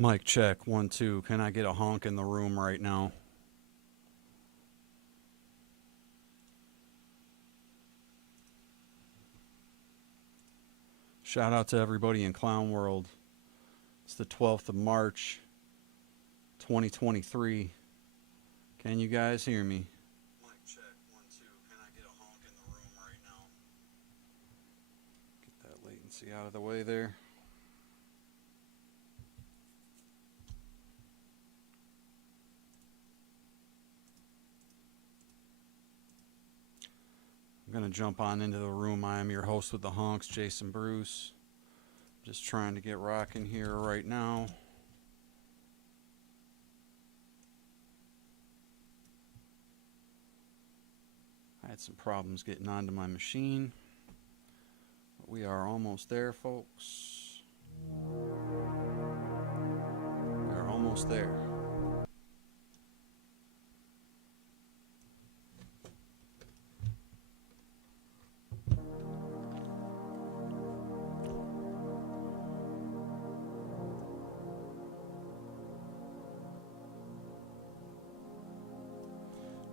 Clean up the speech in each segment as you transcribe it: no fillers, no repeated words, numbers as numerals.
Mic check, 1, 2. Can I get a honk in the room right now? Shout out to everybody in Clown World. It's the 12th of March, 2023. Can you guys hear me? Mic check, 1, 2. Can I get a honk in the room right now? Get that latency out of the way there. I'm going to jump on into the room. I am your host with the honks, Jason Bruce. Just trying to get rocking here right now. I had some problems getting onto my machine, but we are almost there, folks. We are almost there.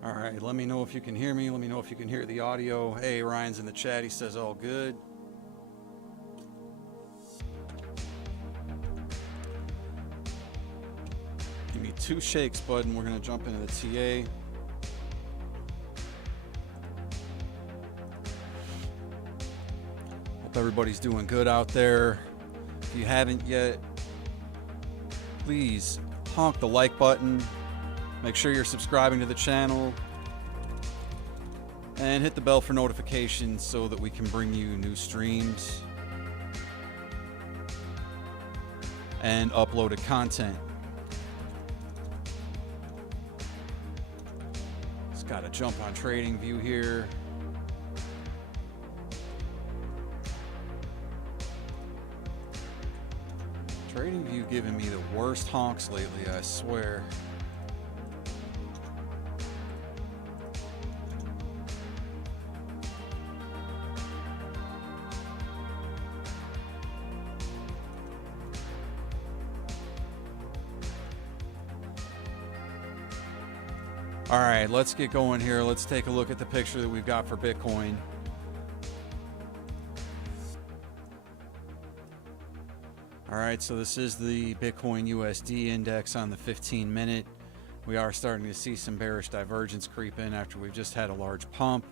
All right, let me know if you can hear me. Let me know if you can hear the audio. Hey, Ryan's in the chat. He says all good. Give me 2 shakes, bud, and we're going to jump into the TA. Hope everybody's doing good out there. If you haven't yet, please honk the like button. Make sure you're subscribing to the channel and hit the bell for notifications so that we can bring you new streams and uploaded content. Just got to jump on TradingView here. TradingView giving me the worst honks lately, I swear. All right, let's get going here. Let's take a look at the picture that we've got for Bitcoin. All right, so this is the Bitcoin USD index on the 15-minute. We are starting to see some bearish divergence creep in after we've just had a large pump.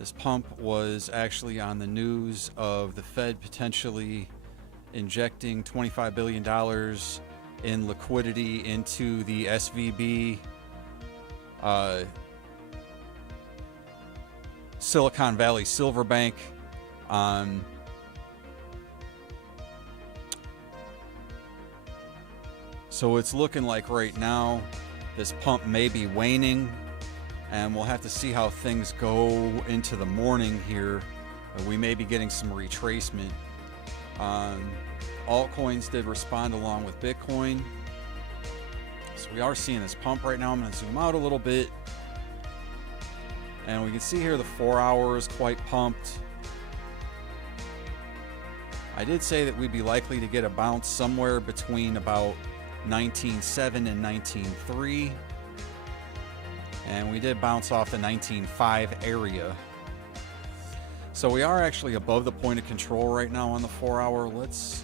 This pump was actually on the news of the Fed potentially injecting $25 billion in liquidity into the SVB Silicon Valley Silver Bank. So it's looking like right now this pump may be waning, and we'll have to see how things go into the morning here. We may be getting some retracement. Altcoins did respond along with Bitcoin. So we are seeing this pump right now. I'm going to zoom out a little bit. And we can see here the 4 hours quite pumped. I did say that we'd be likely to get a bounce somewhere between about 19.7 and 19.3. And we did bounce off the 19.5 area. So we are actually above the point of control right now on the 4 hour. Let's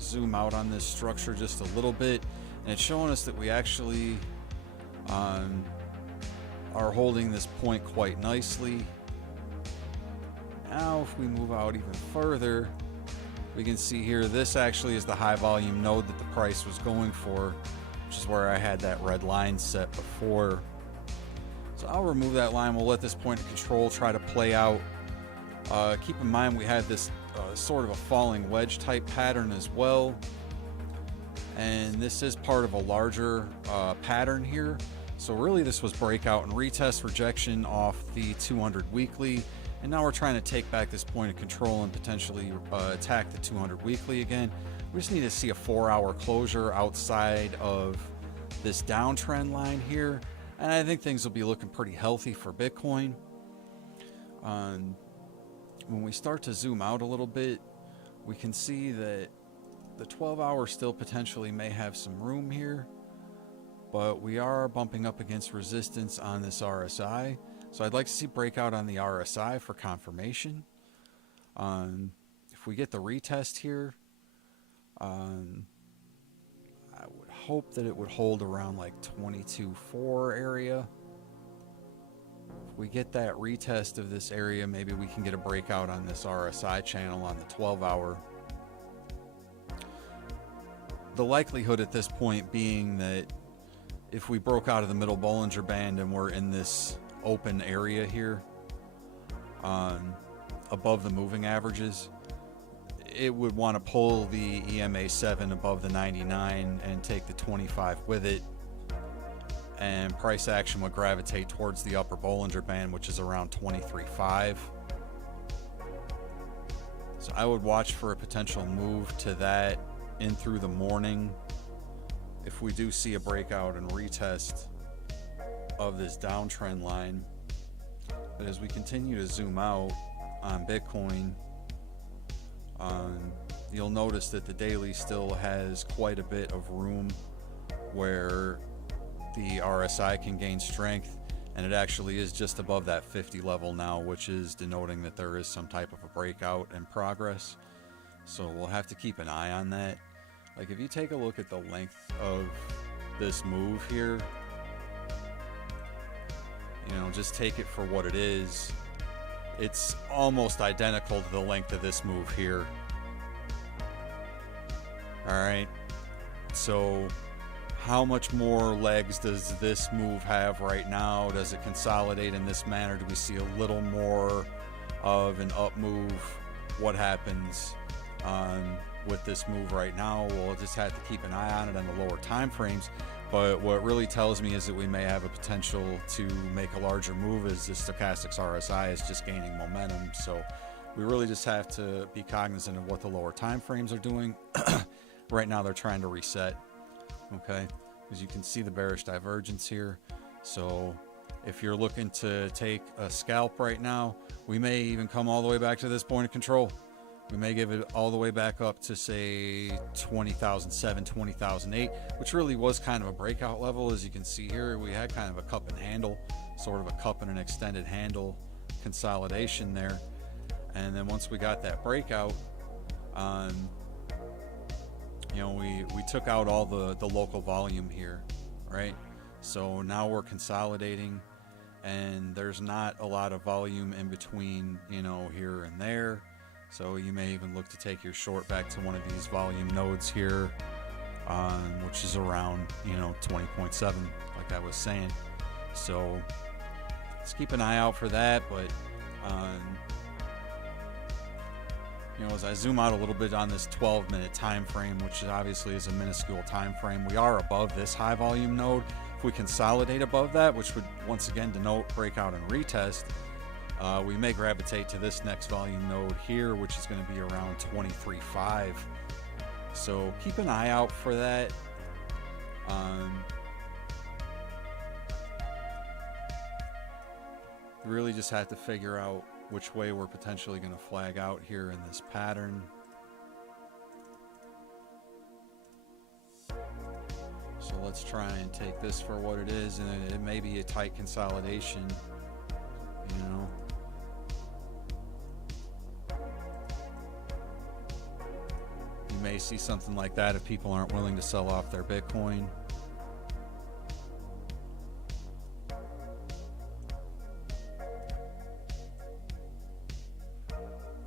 zoom out on this structure just a little bit. And it's showing us that we actually are holding this point quite nicely. Now, if we move out even further, we can see here, this actually is the high volume node that the price was going for, which is where I had that red line set before. So I'll remove that line. We'll let this point of control try to play out. Keep in mind we had this sort of a falling wedge type pattern as well. And this is part of a larger pattern here. So really this was breakout and retest rejection off the 200 weekly. And now we're trying to take back this point of control and potentially attack the 200 weekly again. We just need to see a 4 hour closure outside of this downtrend line here. And I think things will be looking pretty healthy for Bitcoin. When we start to zoom out a little bit, we can see that the 12-hour still potentially may have some room here, but we are bumping up against resistance on this RSI. So I'd like to see breakout on the RSI for confirmation. If we get the retest here, I would hope that it would hold around like 22.4 area. If we get that retest of this area, maybe we can get a breakout on this RSI channel on the 12-hour. The likelihood at this point being that if we broke out of the middle Bollinger Band and we're in this open area here above the moving averages, it would want to pull the EMA 7 above the 99 and take the 25 with it, and price action would gravitate towards the upper Bollinger Band, which is around 23.5. So I would watch for a potential move to that in through the morning if we do see a breakout and retest of this downtrend line. But as we continue to zoom out on Bitcoin, you'll notice that the daily still has quite a bit of room where the RSI can gain strength, and it actually is just above that 50 level now, which is denoting that there is some type of a breakout in progress. So we'll have to keep an eye on that. Like, if you take a look at the length of this move here, you know, just take it for what it is. It's almost identical to the length of this move here. All right, so how much more legs does this move have right now? Does it consolidate in this manner? Do we see a little more of an up move? What happens with this move right now? We'll just have to keep an eye on it on the lower time frames. But what really tells me is that we may have a potential to make a larger move as the stochastics RSI is just gaining momentum. So we really just have to be cognizant of what the lower time frames are doing. Right now they're trying to reset, okay? As you can see the bearish divergence here. So if you're looking to take a scalp right now, we may even come all the way back to this point of control. We may give it all the way back up to, say, 20,007, 20,008, which really was kind of a breakout level. As you can see here, we had kind of a cup and handle, sort of a cup and an extended handle consolidation there. And then once we got that breakout, you know, we took out all the local volume here, right? So now we're consolidating, and there's not a lot of volume in between, you know, here and there. So you may even look to take your short back to one of these volume nodes here, which is around, you know, 20.7, like I was saying. So let's keep an eye out for that. But you know, as I zoom out a little bit on this 12-minute time frame, which obviously is a minuscule time frame, we are above this high volume node. If we consolidate above that, which would once again denote breakout and retest, we may gravitate to this next volume node here, which is going to be around 23.5. So keep an eye out for that. We really just have to figure out which way we're potentially going to flag out here in this pattern. So let's try and take this for what it is, and it may be a tight consolidation, you know. You may see something like that if people aren't willing to sell off their Bitcoin.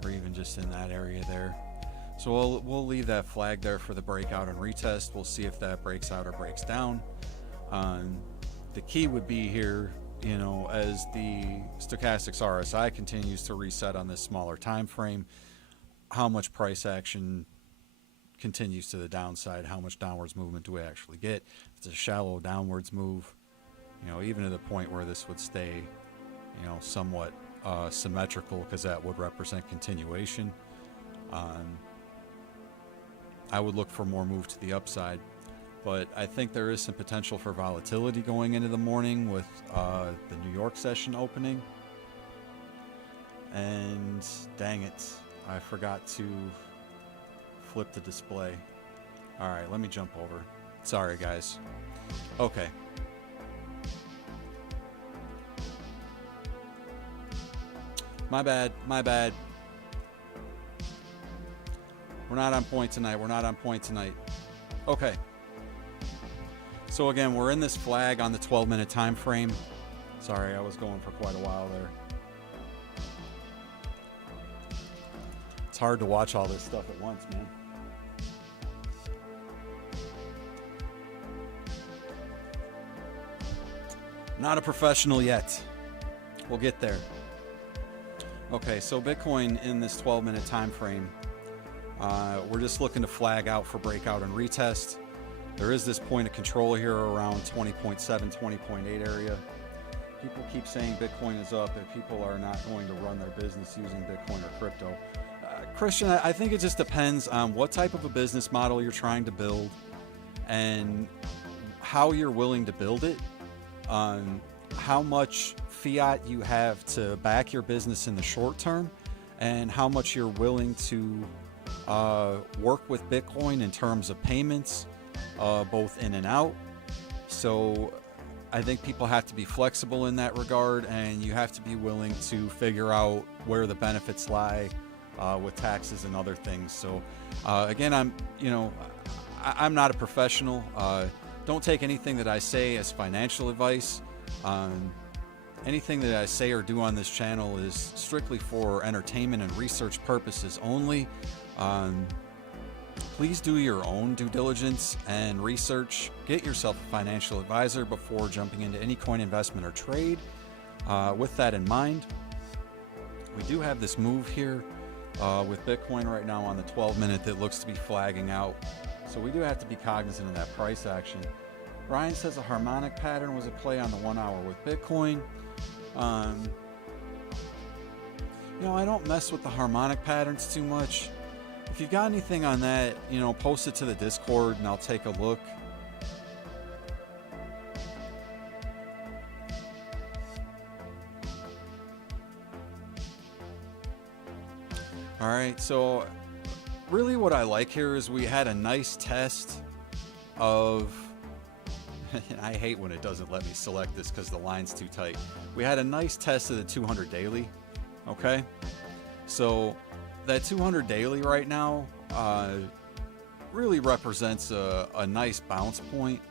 Or even just in that area there. So we'll leave that flag there for the breakout and retest. We'll see if that breaks out or breaks down. The key would be here, you know, as the stochastics RSI continues to reset on this smaller time frame, how much price action continues to the downside, how much downwards movement do we actually get. If it's a shallow downwards move, you know, even to the point where this would stay, you know, somewhat symmetrical, because that would represent continuation, I would look for more move to the upside. But I think there is some potential for volatility going into the morning with the New York session opening. And dang it, I forgot to flip the display. All right, let me jump over. Sorry, guys. Okay. My bad. My bad. We're not on point tonight. We're not on point tonight. Okay. So again, we're in this flag on the 12-minute time frame. Sorry, I was going for quite a while there. It's hard to watch all this stuff at once, man. Not a professional yet. We'll get there. Okay, so Bitcoin in this 12-minute time frame, we're just looking to flag out for breakout and retest. There is this point of control here around 20.7, 20.8 area. People keep saying Bitcoin is up and people are not going to run their business using Bitcoin or crypto. Christian, I think it just depends on what type of a business model you're trying to build and how you're willing to build it, on how much fiat you have to back your business in the short term, and how much you're willing to work with Bitcoin in terms of payments, both in and out. So I think people have to be flexible in that regard, and you have to be willing to figure out where the benefits lie with taxes and other things. So again, I'm not a professional. Don't take anything that I say as financial advice. Anything that I say or do on this channel is strictly for entertainment and research purposes only. Please do your own due diligence and research. Get yourself a financial advisor before jumping into any coin investment or trade. With that in mind, we do have this move here with Bitcoin right now on the 12-minute that looks to be flagging out. So we do have to be cognizant of that price action. Ryan says a harmonic pattern was a play on the 1 hour with Bitcoin. I don't mess with the harmonic patterns too much. If you've got anything on that, post it to the Discord and I'll take a look. All right, so really what I like here is we had a nice test of, I hate when it doesn't let me select this because the line's too tight. We had a nice test of the 200 daily, okay? So that 200 daily right now really represents a nice bounce point.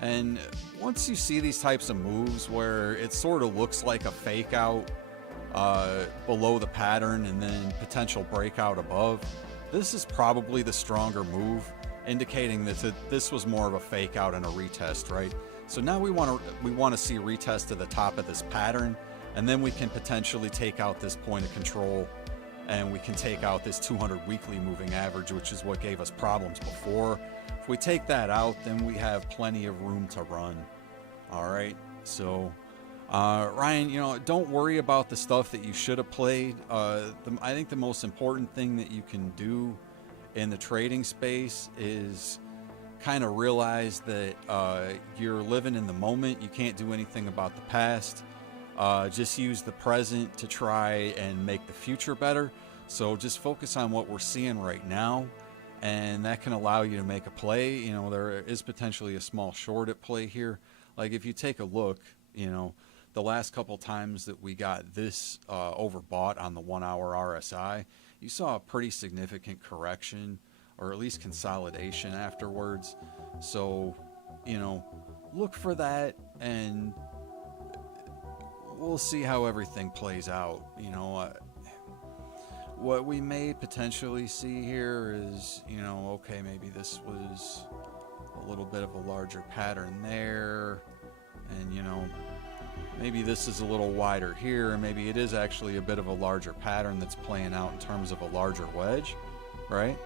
And once you see these types of moves where it sort of looks like a fake out below the pattern and then potential breakout above, this is probably the stronger move, indicating that this was more of a fake out and a retest, right? So now we want to see a retest to the top of this pattern, and then we can potentially take out this point of control, and we can take out this 200 weekly moving average, which is what gave us problems before. If we take that out, then we have plenty of room to run. All right, so Ryan, don't worry about the stuff that you should have played. I think the most important thing that you can do in the trading space is kind of realize that you're living in the moment. You can't do anything about the past. Just use the present to try and make the future better. So just focus on what we're seeing right now, and that can allow you to make a play. There is potentially a small short at play here. Like if you take a look, the last couple times that we got this overbought on the 1 hour RSI, you saw a pretty significant correction, or at least consolidation afterwards. So, look for that, and we'll see how everything plays out. What we may potentially see here is, okay, maybe this was a little bit of a larger pattern there, and, maybe this is a little wider here, and maybe it is actually a bit of a larger pattern that's playing out in terms of a larger wedge, right?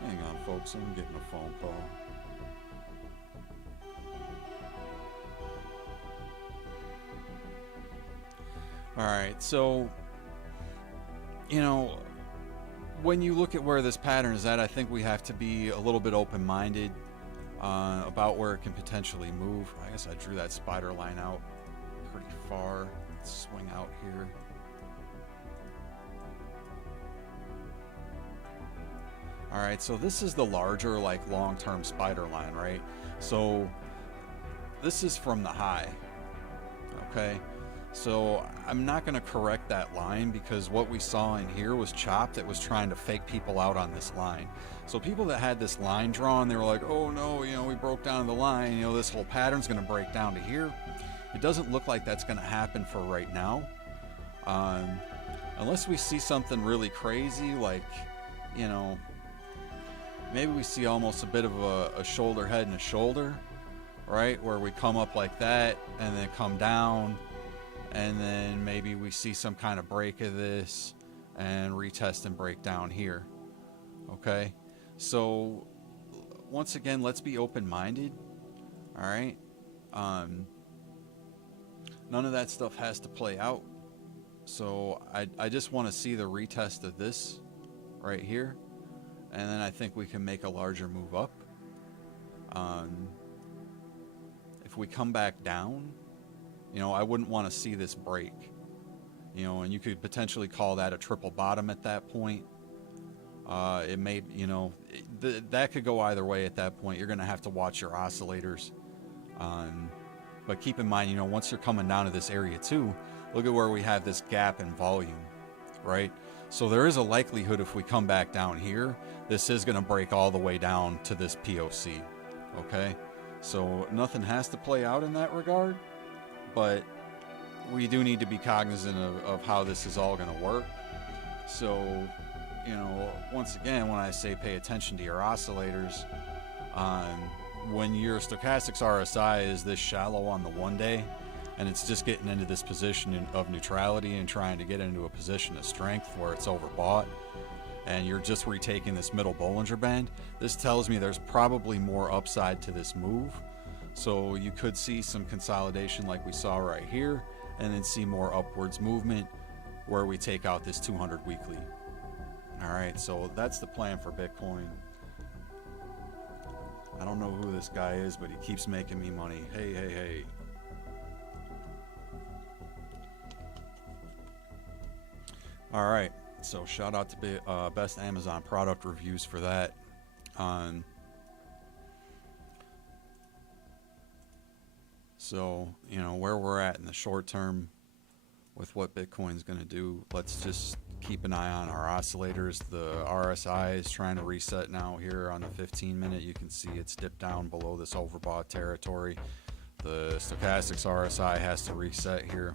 Hang on, folks, I'm getting a phone call. All right, so, when you look at where this pattern is at, I think we have to be a little bit open-minded about where it can potentially move. I guess I drew that spider line out pretty far. Let's swing out here. All right, so this is the larger, like, long-term spider line, right? So this is from the high, okay? So I'm not going to correct that line because what we saw in here was chopped. It was trying to fake people out on this line. So people that had this line drawn, they were like, oh no, you know, we broke down the line, you know, this whole pattern's going to break down to here. It doesn't look like that's going to happen for right now. Unless we see something really crazy, like, you know, maybe we see almost a bit of a shoulder head and a shoulder, right? Where we come up like that and then come down, and then maybe we see some kind of break of this and retest and break down here. Okay, so once again, let's be open-minded. All right, none of that stuff has to play out. So I just want to see the retest of this right here, and then I think we can make a larger move up. If we come back down, you know, I wouldn't want to see this break, you know, and you could potentially call that a triple bottom at that point. It may, you know, that could go either way at that point. You're going to have to watch your oscillators. But keep in mind, you know, once you're coming down to this area too, look at where we have this gap in volume, right? So there is a likelihood if we come back down here, this is going to break all the way down to this POC, okay? So nothing has to play out in that regard. But we do need to be cognizant of how this is all going to work. So, you know, once again, when I say pay attention to your oscillators, when your stochastics RSI is this shallow on the 1 day, and it's just getting into this position of neutrality and trying to get into a position of strength where it's overbought, and you're just retaking this middle Bollinger Band, this tells me there's probably more upside to this move. So you could see some consolidation like we saw right here, and then see more upwards movement where we take out this 200 weekly. All right, so that's the plan for Bitcoin. I don't know who this guy is, but he keeps making me money. Hey, hey, hey. All right, so shout out to Best Amazon Product Reviews for that. So, you know, where we're at in the short term with what Bitcoin's going to do, let's just keep an eye on our oscillators. The RSI is trying to reset now here on the 15-minute. You can see it's dipped down below this overbought territory. The stochastics RSI has to reset here.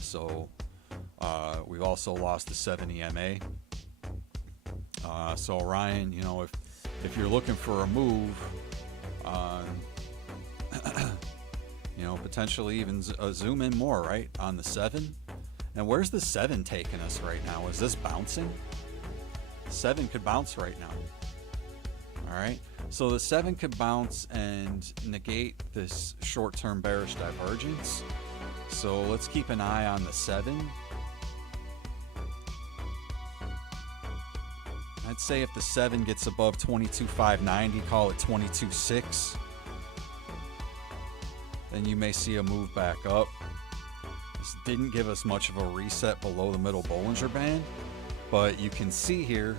So we've also lost the 7 EMA. So Ryan, you know, if you're looking for a move, you know, potentially even zoom in more, right, on the 7. And where's the 7 taking us right now? Is this bouncing? 7 could bounce right now. All right, so the 7 could bounce and negate this short-term bearish divergence. So let's keep an eye on the 7. I'd say if the 7 gets above 22,590, call it 22,600. Then you may see a move back up. This didn't give us much of a reset below the middle Bollinger Band, but you can see here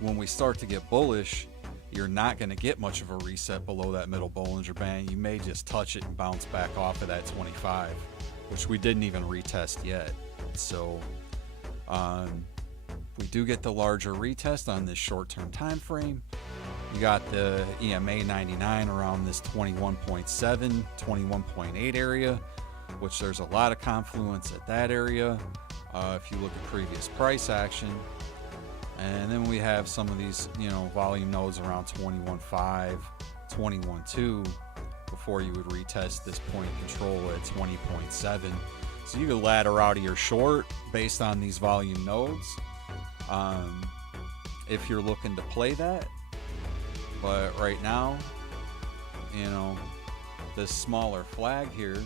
when we start to get bullish, you're not going to get much of a reset below that middle Bollinger Band. You may just touch it and bounce back off of that 25, which we didn't even retest yet. So we do get the larger retest on this short-term time frame. You got the EMA 99 around this 21.7, 21.8 area, which there's a lot of confluence at that area if you look at previous price action. And then we have some of these, you know, volume nodes around 21.5, 21.2 before you would retest this point control at 20.7. So you could ladder out of your short based on these volume nodes if you're looking to play that. But right now, you know, this smaller flag here,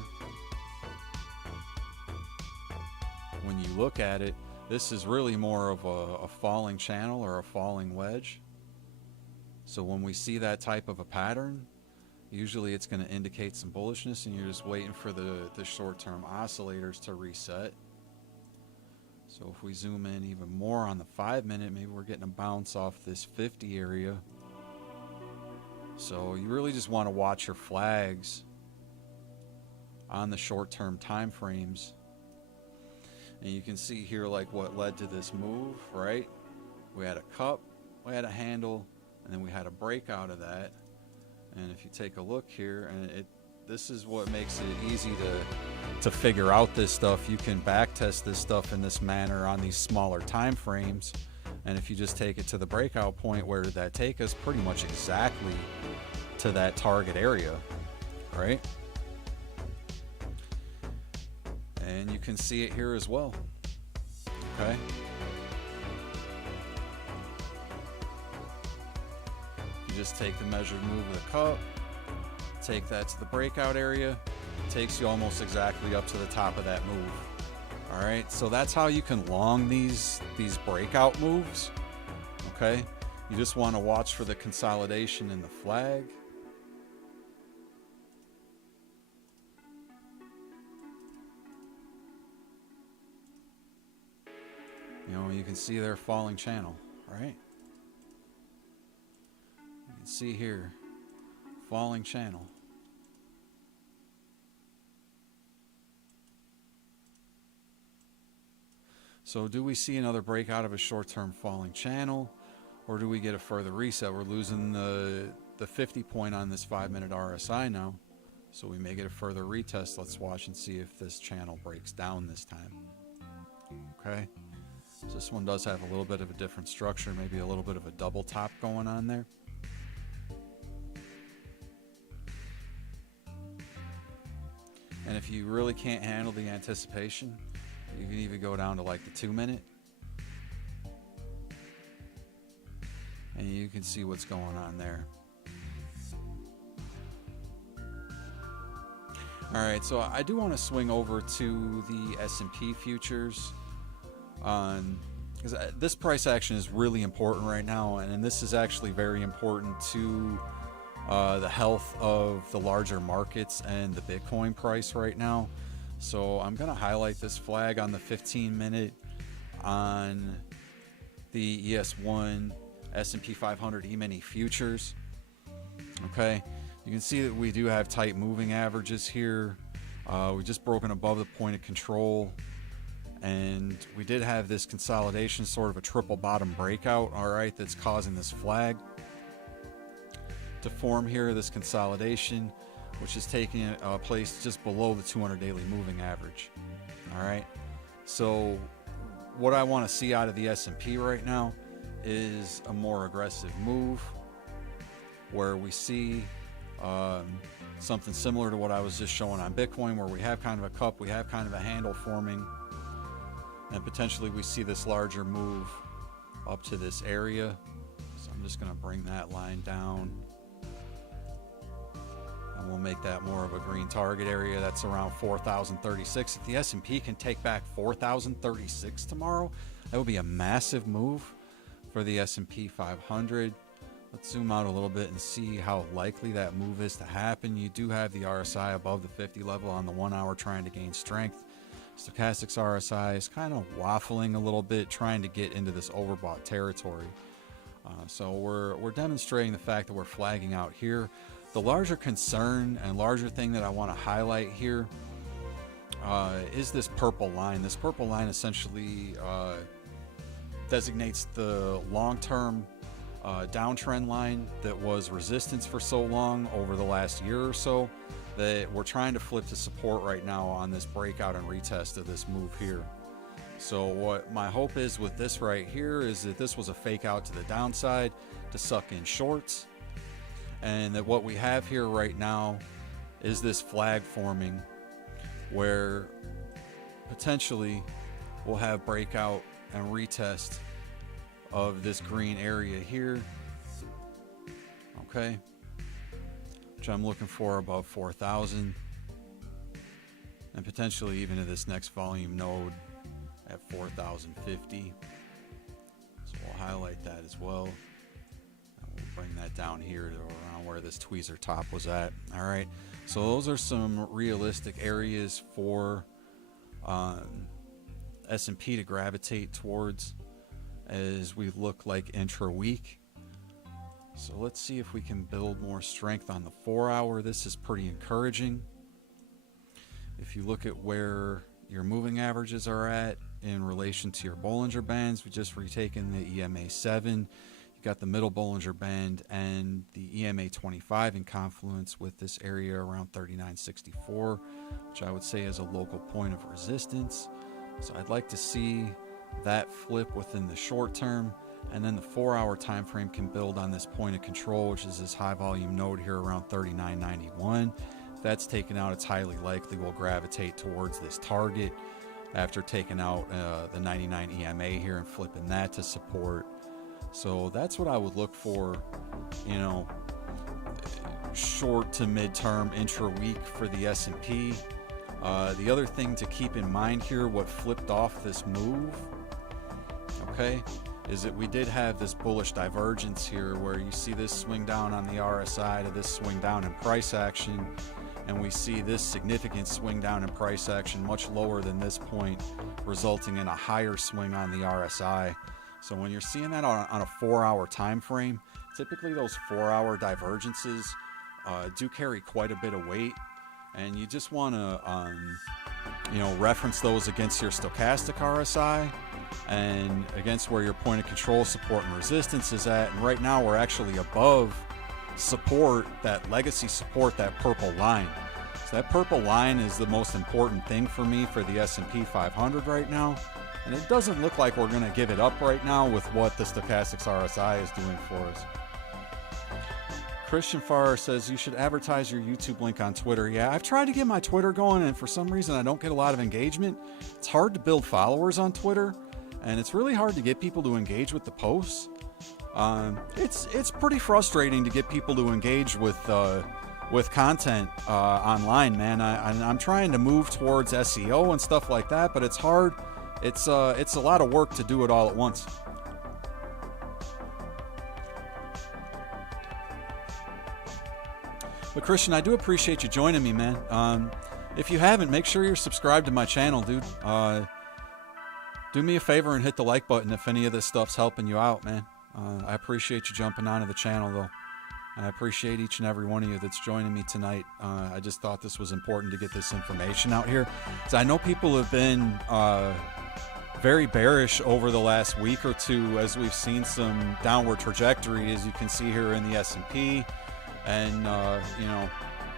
when you look at it, this is really more of a falling channel or a falling wedge. So when we see that type of a pattern, usually it's going to indicate some bullishness, and you're just waiting for the short-term oscillators to reset. So if we zoom in even more on the 5 minute, maybe we're getting a bounce off this 50 area. So you really just want to watch your flags on the short-term time frames. And you can see here like what led to this move, right? We had a cup, we had a handle, and then we had a breakout of that. And if you take a look here, and this is what makes it easy to figure out this stuff. You can back test this stuff in this manner on these smaller time frames. And if you just take it to the breakout point, where did that take us? Pretty much exactly to that target area, right? And you can see it here as well. Okay. You just take the measured move of the cup, take that to the breakout area, it takes you almost exactly up to the top of that move. All right, so that's how you can long these breakout moves. Okay, you just want to watch for the consolidation in the flag. You know, you can see their falling channel, right? You can see here, falling channel. So do we see another breakout of a short-term falling channel, or do we get a further reset? We're losing the 50 point on this 5 minute RSI now, so we may get a further retest. Let's watch and see if this channel breaks down this time. Okay. So this one does have a little bit of a different structure, maybe a little bit of a double top going on there. And if you really can't handle the anticipation, you can even go down to like the 2 minute. And you can see what's going on there. All right, so I do want to swing over to the S&P futures. Because this price action is really important right now, and this is actually very important to the health of the larger markets and the Bitcoin price right now. So I'm going to highlight this flag on the 15 minute on the ES1 S&P 500 E-mini futures. Okay, you can see that we do have tight moving averages here. We've just broken above the point of control. And we did have this consolidation, sort of a triple bottom breakout, all right, that's causing this flag to form here, this consolidation, which is taking place just below the 200 daily moving average. All right, so what I want to see out of the S&P right now is a more aggressive move where we see something similar to what I was just showing on Bitcoin, where we have kind of a cup, we have kind of a handle forming, and potentially we see this larger move up to this area. So I'm just going to bring that line down, and we'll make that more of a green target area. That's around 4,036. If the S&P can take back 4,036 tomorrow, that would be a massive move for the S&P 500. Let's zoom out a little bit and see how likely that move is to happen. You do have the RSI above the 50 level on the 1 hour trying to gain strength. Stochastics RSI is kind of waffling a little bit, trying to get into this overbought territory. So we're demonstrating the fact that we're flagging out here. The larger concern and larger thing that I want to highlight here is this purple line. This purple line essentially designates the long-term downtrend line that was resistance for so long over the last year or so, that we're trying to flip to support right now on this breakout and retest of this move here. So what my hope is with this right here is that this was a fake out to the downside to suck in shorts, and that what we have here right now is this flag forming where potentially we'll have breakout and retest of this green area here, okay, which I'm looking for above 4,000, and potentially even to this next volume node at 4,050. So we'll highlight that as well, and we'll bring that down here to around where this tweezer top was at. All right, so those are some realistic areas for S&P to gravitate towards as we look like intra-week. So let's see if we can build more strength on the 4 hour. This is pretty encouraging. If you look at where your moving averages are at in relation to your Bollinger Bands, we just retaken the EMA 7. You got the middle Bollinger Band and the EMA 25 in confluence with this area around 39.64, which I would say is a local point of resistance. So I'd like to see that flip within the short term, and then the 4 hour time frame can build on this point of control, which is this high volume node here around 39.91. If that's taken out, it's highly likely we'll gravitate towards this target after taking out the 99 EMA here and flipping that to support. So that's what I would look for, you know, short to midterm intra-week for the S&P. The other thing to keep in mind here, what flipped off this move, okay, is that we did have this bullish divergence here where you see this swing down on the RSI to this swing down in price action, and we see this significant swing down in price action much lower than this point, resulting in a higher swing on the RSI. So when you're seeing that on a 4 hour time frame, typically those 4 hour divergences do carry quite a bit of weight, and you just want to you know, reference those against your stochastic RSI and against where your point of control, support, and resistance is at. And right now we're actually above support, that legacy support, that purple line. So that purple line is the most important thing for me for the S&P 500 right now, and it doesn't look like we're going to give it up right now with what the stochastics RSI is doing for us. Christian Farr says you should advertise your YouTube link on Twitter. Yeah, I've tried to get my Twitter going, and for some reason I don't get a lot of engagement. It's hard to build followers on Twitter, and it's really hard to get people to engage with the posts. It's pretty frustrating to get people to engage with content online, man. I'm trying to move towards SEO and stuff like that, but it's hard. It's a lot of work to do it all at once. But Christian, I do appreciate you joining me, man. If you haven't, make sure you're subscribed to my channel, dude. Do me a favor and hit the like button if any of this stuff's helping you out, man. I appreciate you jumping onto the channel, though. I appreciate each and every one of you that's joining me tonight. I just thought this was important to get this information out here. So I know people have been very bearish over the last week or two as we've seen some downward trajectory, as you can see here in the S&P. And, you know,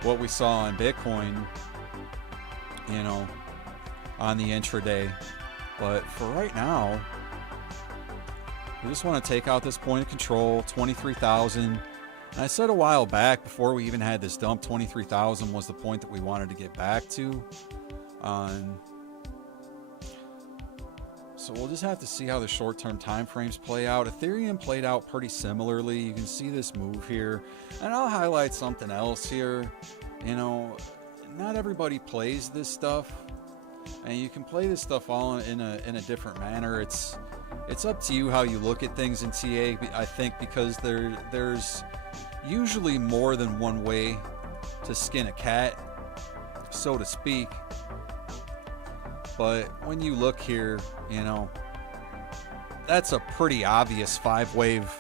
what we saw in Bitcoin, you know, on the intraday. But for right now, we just want to take out this point of control, 23,000. And I said a while back, before we even had this dump, 23,000 was the point that we wanted to get back to. So we'll just have to see how the short-term time frames play out. Ethereum played out pretty similarly. You can see this move here. And I'll highlight something else here. You know, not everybody plays this stuff. And you can play this stuff all in a different manner. It's up to you how you look at things in TA, I think, because there's usually more than one way to skin a cat, so to speak. But when you look here, you know, that's a pretty obvious 5-wave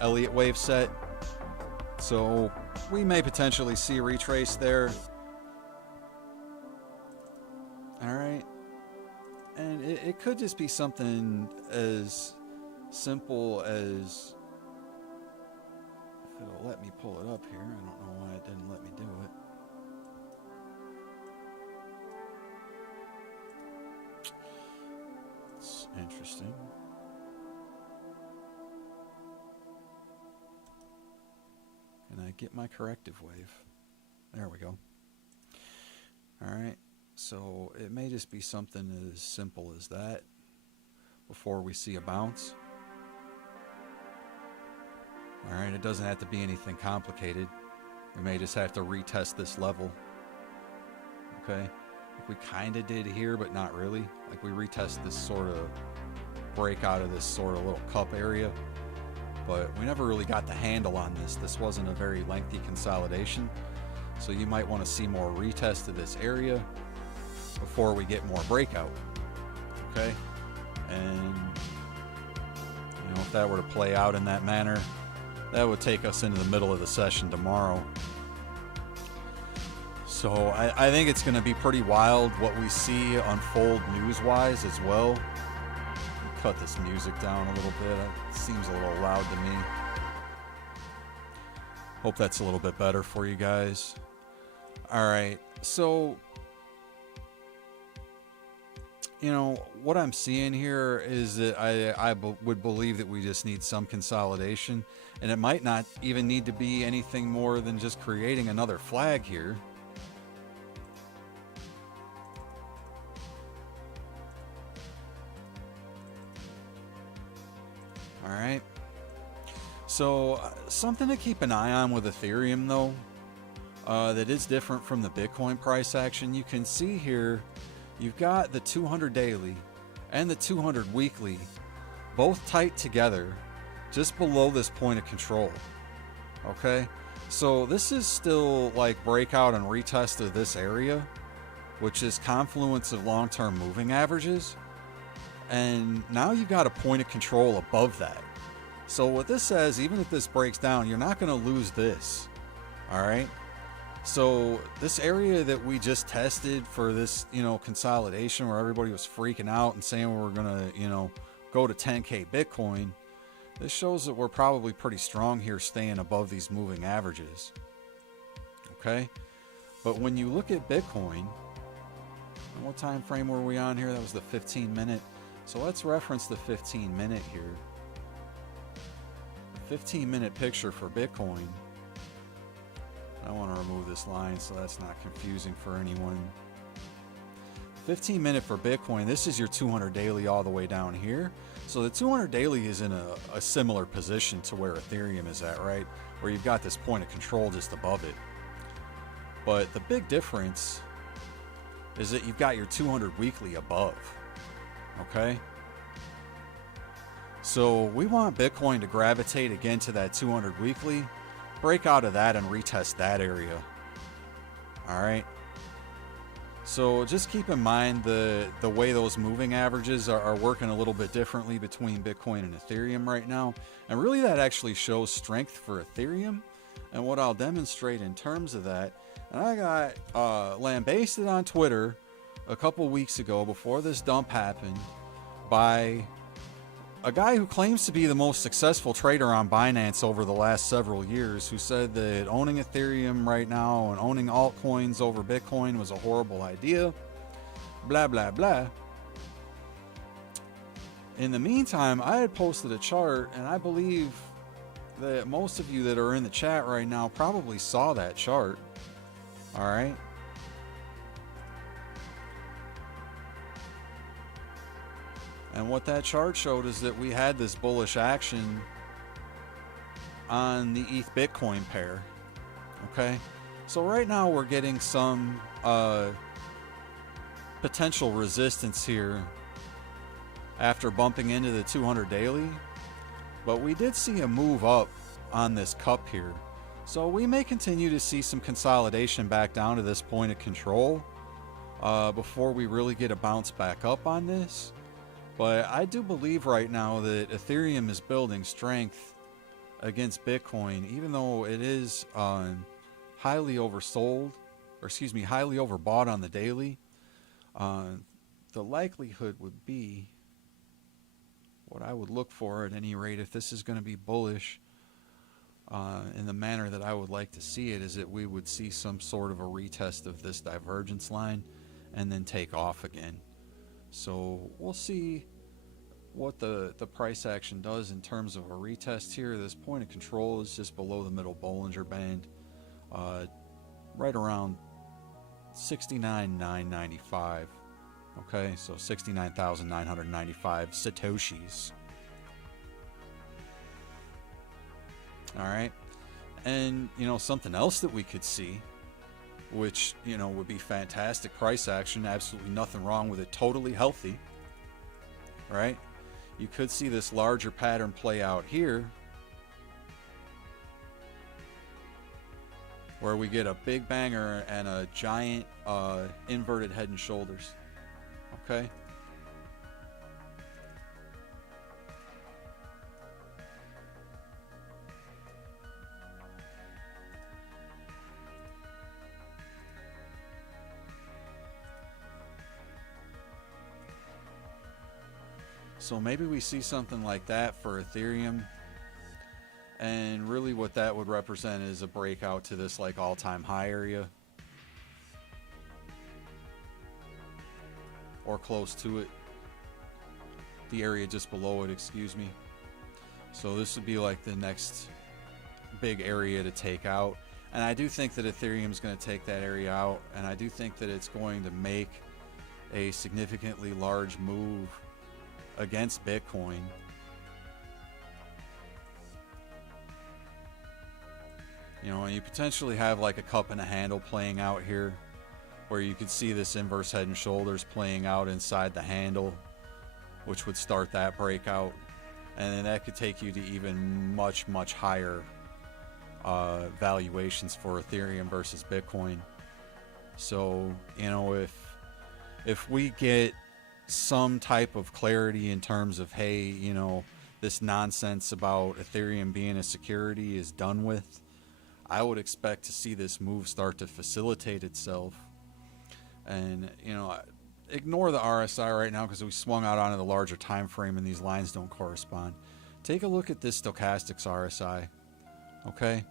Elliott wave set. So we may potentially see a retrace there. All right. And it could just be something as simple as, if it'll let me pull it up here. I don't know why it didn't let me do it. It's interesting. Can I get my corrective wave? There we go. All right. So it may just be something as simple as that before we see a bounce. All right, it doesn't have to be anything complicated. We may just have to retest this level. Okay, like we kind of did here, but not really. Like we retest this sort of break out of this sort of little cup area, but we never really got the handle on this. This wasn't a very lengthy consolidation. So you might want to see more retest of this area before we get more breakout. Okay, and if that were to play out in that manner, that would take us into the middle of the session tomorrow. So I think it's going to be pretty wild what we see unfold news-wise as well. Cut this music down a little bit. It seems a little loud to me. Hope that's a little bit better for you guys. All right, so what I'm seeing here is that I would believe that we just need some consolidation, and it might not even need to be anything more than just creating another flag here. All right. So something to keep an eye on with Ethereum, though, that is different from the Bitcoin price action. You can see here, you've got the 200 daily and the 200 weekly, both tight together, just below this point of control. Okay, so this is still like breakout and retest of this area, which is confluence of long-term moving averages. And now you've got a point of control above that. So what this says, even if this breaks down, you're not going to lose this. All right. So this area that we just tested for this, consolidation, where everybody was freaking out and saying we're going to, go to 10K Bitcoin, this shows that we're probably pretty strong here, staying above these moving averages. Okay. But when you look at Bitcoin, what time frame were we on here? That was the 15-minute. So let's reference the 15-minute here. The 15-minute picture for Bitcoin. I want to remove this line so that's not confusing for anyone. 15-minute for Bitcoin. This is your 200 daily all the way down here. So the 200 daily is in a similar position to where Ethereum is at, right? Where you've got this point of control just above it. But the big difference is that you've got your 200 weekly above. Okay, so we want Bitcoin to gravitate again to that 200 weekly, break out of that and retest that area. All right, so just keep in mind the way those moving averages are working a little bit differently between Bitcoin and Ethereum right now, and really that actually shows strength for Ethereum. And what I'll demonstrate in terms of that, and I got lambasted on Twitter a couple weeks ago before this dump happened by a guy who claims to be the most successful trader on Binance over the last several years, who said that owning Ethereum right now and owning altcoins over Bitcoin was a horrible idea, blah blah blah. In the meantime, I had posted a chart, and I believe that most of you that are in the chat right now probably saw that chart. All right. And what that chart showed is that we had this bullish action on the ETH Bitcoin pair. Okay. So right now we're getting some potential resistance here after bumping into the 200 daily. But we did see a move up on this cup here. So we may continue to see some consolidation back down to this point of control before we really get a bounce back up on this. But I do believe right now that Ethereum is building strength against Bitcoin, even though it is highly oversold, or excuse me, highly overbought on the daily. The likelihood would be, what I would look for at any rate, if this is going to be bullish in the manner that I would like to see it, is that we would see some sort of a retest of this divergence line and then take off again. So we'll see what the price action does in terms of a retest here. This point of control is just below the middle Bollinger Band, right around 69,995. Okay, so 69,995 Satoshis. All right, and something else that we could see, which would be fantastic price action, absolutely nothing wrong with it, totally healthy, right? You could see this larger pattern play out here, where we get a big banger and a giant inverted head and shoulders. Okay, So maybe we see something like that for Ethereum. And really what that would represent is a breakout to this like all-time high area. Or close to it. The area just below it, excuse me. So this would be like the next big area to take out. And I do think that Ethereum is going to take that area out. And I do think that it's going to make a significantly large move against Bitcoin. You know, and you potentially have like a cup and a handle playing out here, where you could see this inverse head and shoulders playing out inside the handle, which would start that breakout. And then that could take you to even much higher valuations for Ethereum versus Bitcoin. So, you know, if we get some type of clarity in terms of, hey, you know, this nonsense about Ethereum being a security is done with, I would expect to see this move start to facilitate itself. And, you know, ignore the RSI right now because we swung out onto the larger time frame and these lines don't correspond. Take a look at this stochastics RSI. Okay,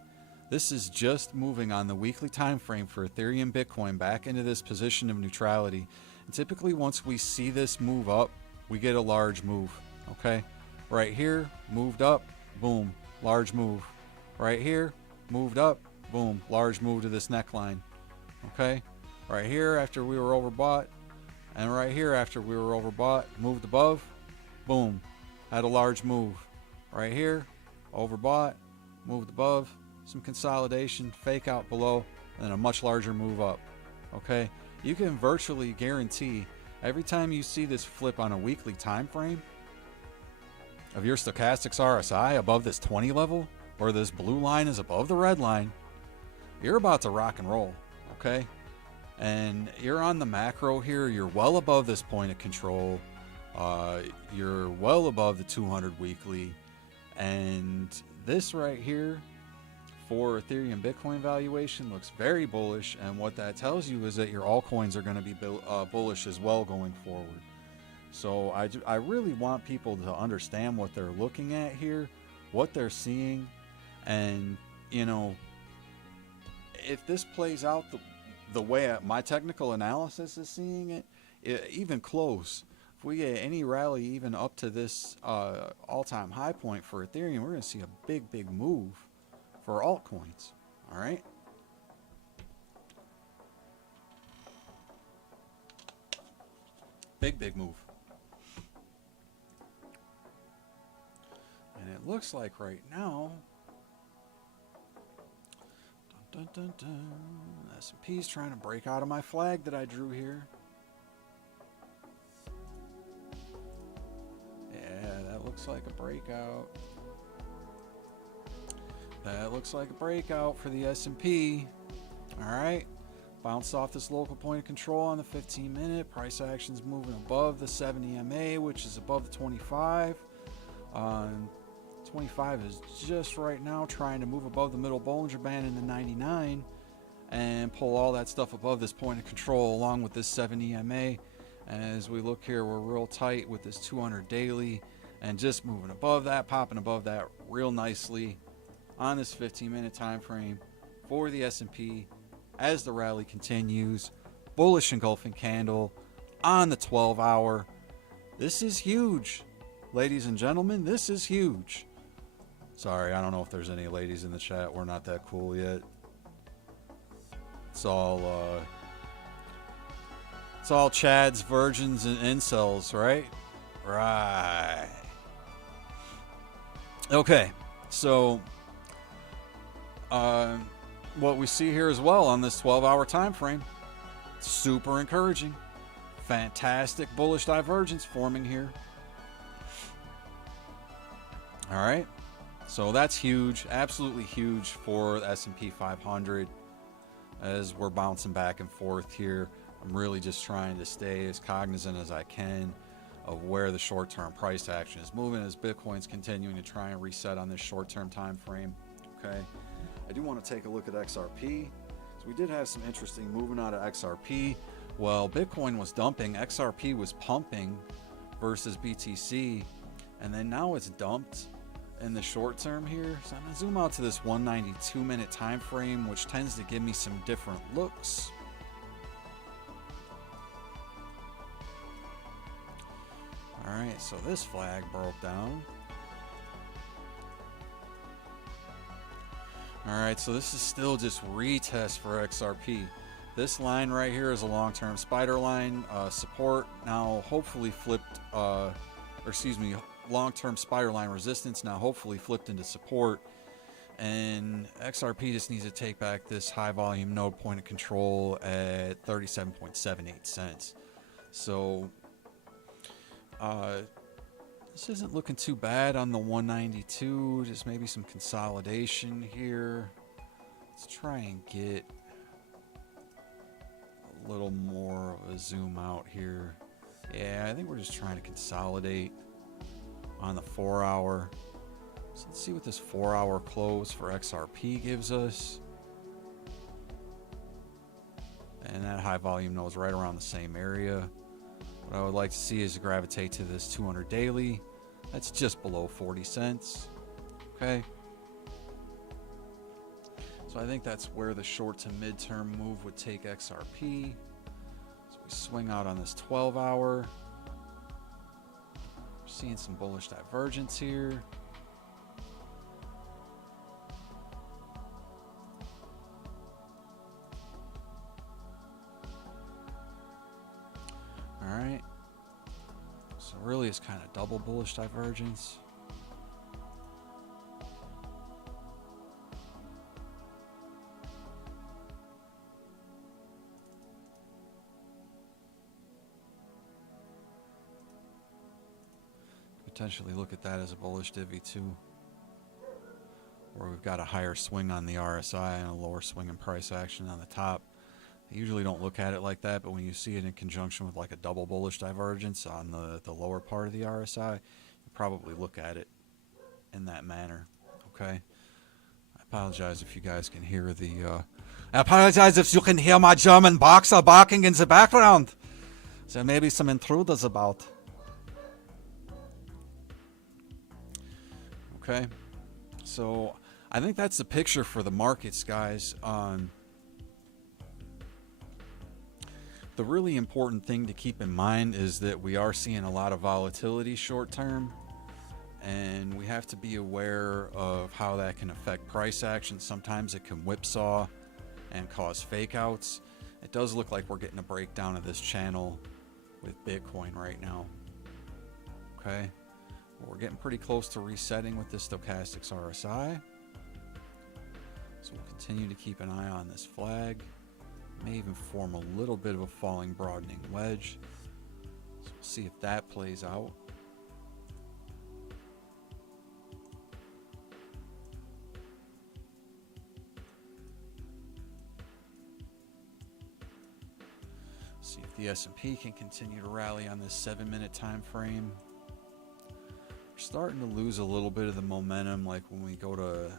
this is just moving on the weekly time frame for Ethereum Bitcoin back into this position of neutrality. And typically once we see this move up, we get a large move. Okay, right here moved up, boom, large move. Right here moved up, boom, large move to this neckline. Okay, right here after we were overbought, and right here after we were overbought, moved above, boom, had a large move. Right here, overbought, moved above, some consolidation, fake out below, and then a much larger move up. Okay, you can virtually guarantee every time you see this flip on a weekly time frame of your stochastics RSI above this 20 level, where this blue line is above the red line, you're about to rock and roll. Okay, and you're on the macro here, you're well above this point of control, you're well above the 200 weekly, and this right here for Ethereum Bitcoin valuation looks very bullish. And what that tells you is that your altcoins are going to be bullish as well going forward. So I really want people to understand what they're looking at here, what they're seeing, and, you know, if this plays out the way my technical analysis is seeing it, even close, if we get any rally even up to this all-time high point for Ethereum, we're going to see a big move for altcoins. All right. Big move. And it looks like right now, S&P's trying to break out of my flag that I drew here. Yeah, that looks like a breakout. That looks like a breakout for the S&P. All right, bounced off this local point of control on the 15-minute. Price action's moving above the 70 MA, which is above the 25. 25 is just right now trying to move above the middle Bollinger Band in the 99 and pull all that stuff above this point of control along with this 70 MA. As we look here, we're real tight with this 200 daily and just moving above that, popping above that real nicely on this 15-minute time frame for the S&P as the rally continues. Bullish engulfing candle on the 12-hour. This is huge, ladies and gentlemen. This is huge. Sorry, I don't know if there's any ladies in the chat. We're not that cool yet. It's all Chads, virgins, and incels, right? Right. Okay, so what we see here as well on this 12-hour time frame, super encouraging. Fantastic bullish divergence forming here. All right. So that's huge, absolutely huge for the S&P 500 as we're bouncing back and forth here. I'm really just trying to stay as cognizant as I can of where the short-term price action is moving as Bitcoin's continuing to try and reset on this short-term time frame. Okay, I do want to take a look at XRP. So we did have some interesting movement out of XRP. Well, Bitcoin was dumping, XRP was pumping versus BTC, and then now it's dumped in the short term here. So I'm gonna zoom out to this 192 minute time frame, which tends to give me some different looks. All right, so this flag broke down. All right, so this is still just retest for XRP. This line right here is a long-term spider line support. Now hopefully flipped, or excuse me, long-term spider line resistance. Now hopefully flipped into support. And XRP just needs to take back this high volume node point of control at 37.78 cents. So this isn't looking too bad on the 192. Just maybe some consolidation here. Let's try and get a little more of a zoom out here. Yeah, I think we're just trying to consolidate on the 4 hour. So let's see what this 4 hour close for XRP gives us. And that high volume node is right around the same area. What I would like to see is gravitate to this 200 daily. That's just below 40 cents. Okay. So I think that's where the short to midterm move would take XRP. So we swing out on this 12 hour. We're seeing some bullish divergence here. All right. So really it's kind of double bullish divergence. Potentially look at that as a bullish divvy too, where we've got a higher swing on the RSI and a lower swing in price action on the top. I usually don't look at it like that, but when you see it in conjunction with like a double bullish divergence on the lower part of the RSI, you probably look at it in that manner. Okay. I apologize if you guys can hear the I apologize if you can hear my German boxer barking in the background. There may be some intruders about. Okay, so I think that's the picture for the markets, guys. The really important thing to keep in mind is that we are seeing a lot of volatility short term, and we have to be aware of how that can affect price action. Sometimes it can whipsaw and cause fake outs. It does look like we're getting a breakdown of this channel with Bitcoin right now. Okay. We're getting pretty close to resetting with this stochastics RSI. So we'll continue to keep an eye on this flag. May even form a little bit of a falling broadening wedge. So we'll see if that plays out. See if the S&P can continue to rally on this 7-minute time frame. Starting to lose a little bit of the momentum, like when we go to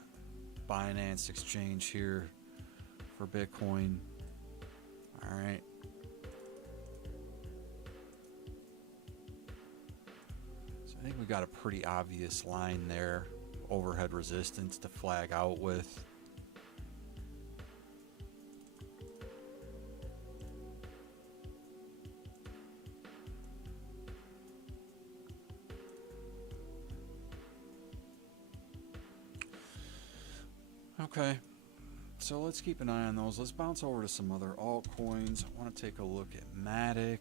Binance Exchange here for Bitcoin. All right. So I think we got a pretty obvious line there, overhead resistance to flag out with. Okay, so let's keep an eye on those. Let's bounce over to some other altcoins. I want to take a look at Matic.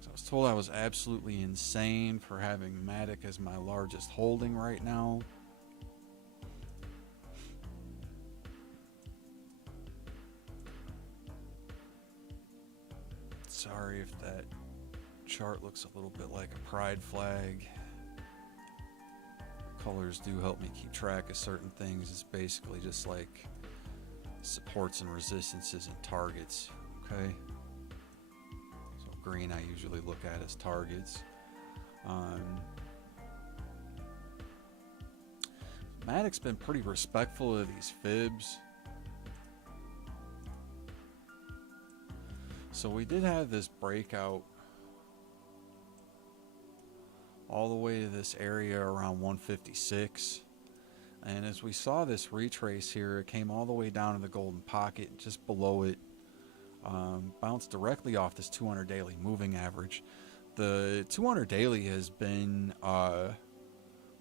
So I was told I was absolutely insane for having Matic as my largest holding right now. Sorry if that chart looks a little bit like a pride flag. Colors do help me keep track of certain things. It's basically just like supports and resistances and targets. Okay, so green I usually look at as targets. Matic's been pretty respectful of these fibs. So we did have this breakout all the way to this area around 156. And as we saw this retrace here, it came all the way down to the golden pocket, just below it, bounced directly off this 200 daily moving average. The 200 daily has been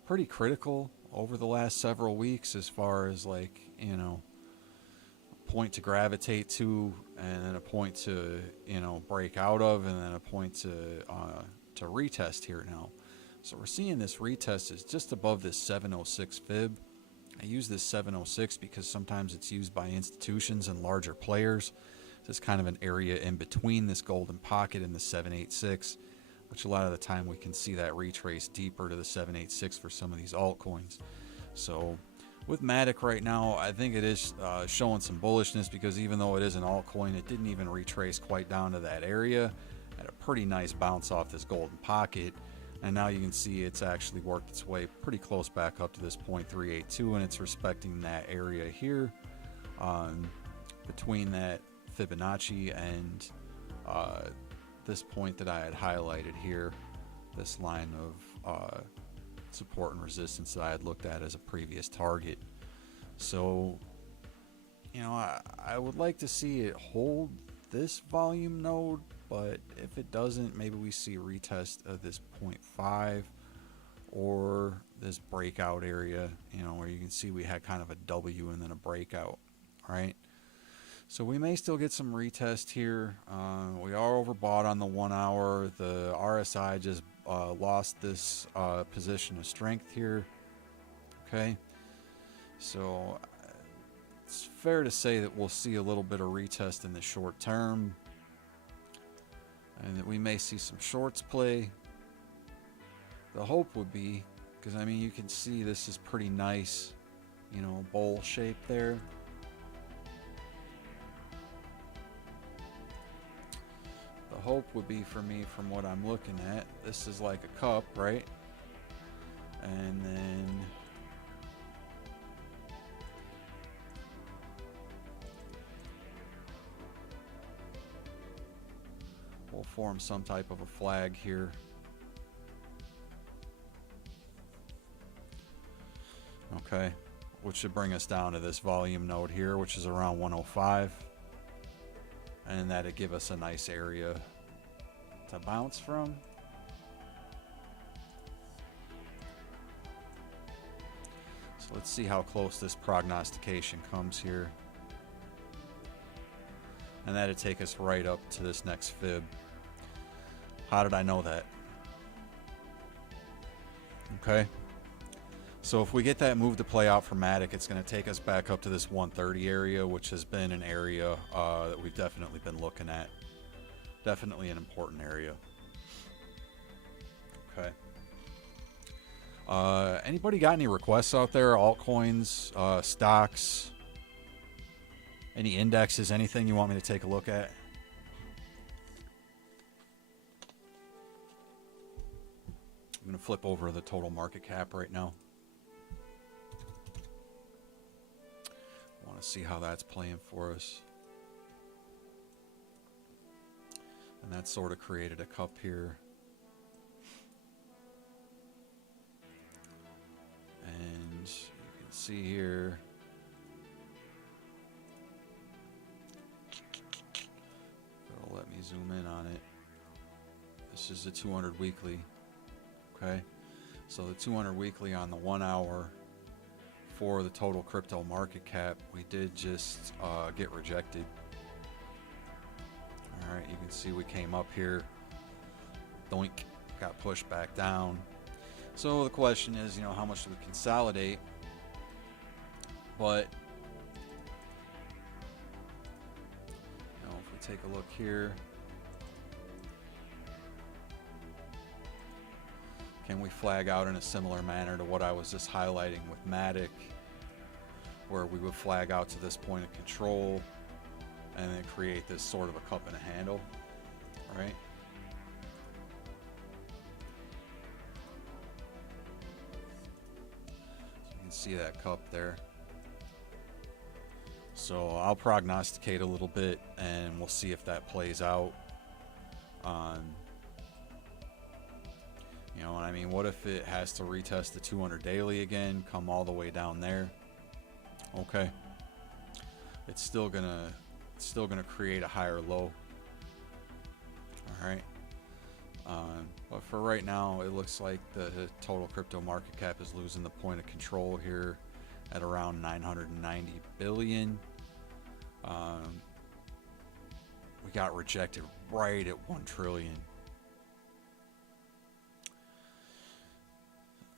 pretty critical over the last several weeks as far as, like, you know, a point to gravitate to, and then a point to, you know, break out of, and then a point to retest here now. So we're seeing this retest is just above this 706 fib. I use this 706 because sometimes it's used by institutions and larger players. It's kind of an area in between this golden pocket and the 786, which a lot of the time we can see that retrace deeper to the 786 for some of these altcoins. So with Matic right now, I think it is showing some bullishness, because even though it is an altcoin, it didn't even retrace quite down to that area. Had a pretty nice bounce off this golden pocket. And now you can see it's actually worked its way pretty close back up to this 0.382, and it's respecting that area here between that Fibonacci and this point that I had highlighted here, this line of support and resistance that I had looked at as a previous target. So, you know, I would like to see it hold this volume node, but if it doesn't, maybe we see a retest of this 0.5 or this breakout area, you know, where you can see we had kind of a W and then a breakout, right? So we may still get some retest here. We are overbought on the 1 hour. The RSI just lost this position of strength here. Okay, so it's fair to say that we'll see a little bit of retest in the short term, and that we may see some shorts play. The hope would be, because I mean, you can see this is pretty nice, you know, bowl shape there. The hope would be for me, from what I'm looking at, this is like a cup, right? And then we'll form some type of a flag here. Okay, which should bring us down to this volume node here, which is around 105. And that'd give us a nice area to bounce from. So let's see how close this prognostication comes here. And that'd take us right up to this next fib. How did I know that? Okay. So if we get that move to play out for Matic, it's going to take us back up to this 130 area, which has been an area that we've definitely been looking at. Definitely an important area. Okay. Anybody got any requests out there? Altcoins, stocks, any indexes, anything you want me to take a look at? I'm going to flip over the total market cap right now. I want to see how that's playing for us. And that sort of created a cup here. And you can see here, it'll let me zoom in on it. This is the 200 weekly. Okay, so the 200 weekly on the 1 hour for the total crypto market cap, we did just get rejected. All right, you can see we came up here, doink, got pushed back down. So the question is, you know, how much do we consolidate? But, you know, if we take a look here, can we flag out in a similar manner to what I was just highlighting with Matic, where we would flag out to this point of control and then create this sort of a cup and a handle, right? So you can see that cup there. So I'll prognosticate a little bit and we'll see if that plays out. You know what I mean? What if it has to retest the 200 daily again, come all the way down there? Okay. It's still gonna create a higher low. All right. But for right now, it looks like the total crypto market cap is losing the point of control here at around 990 billion. We got rejected right at 1 trillion.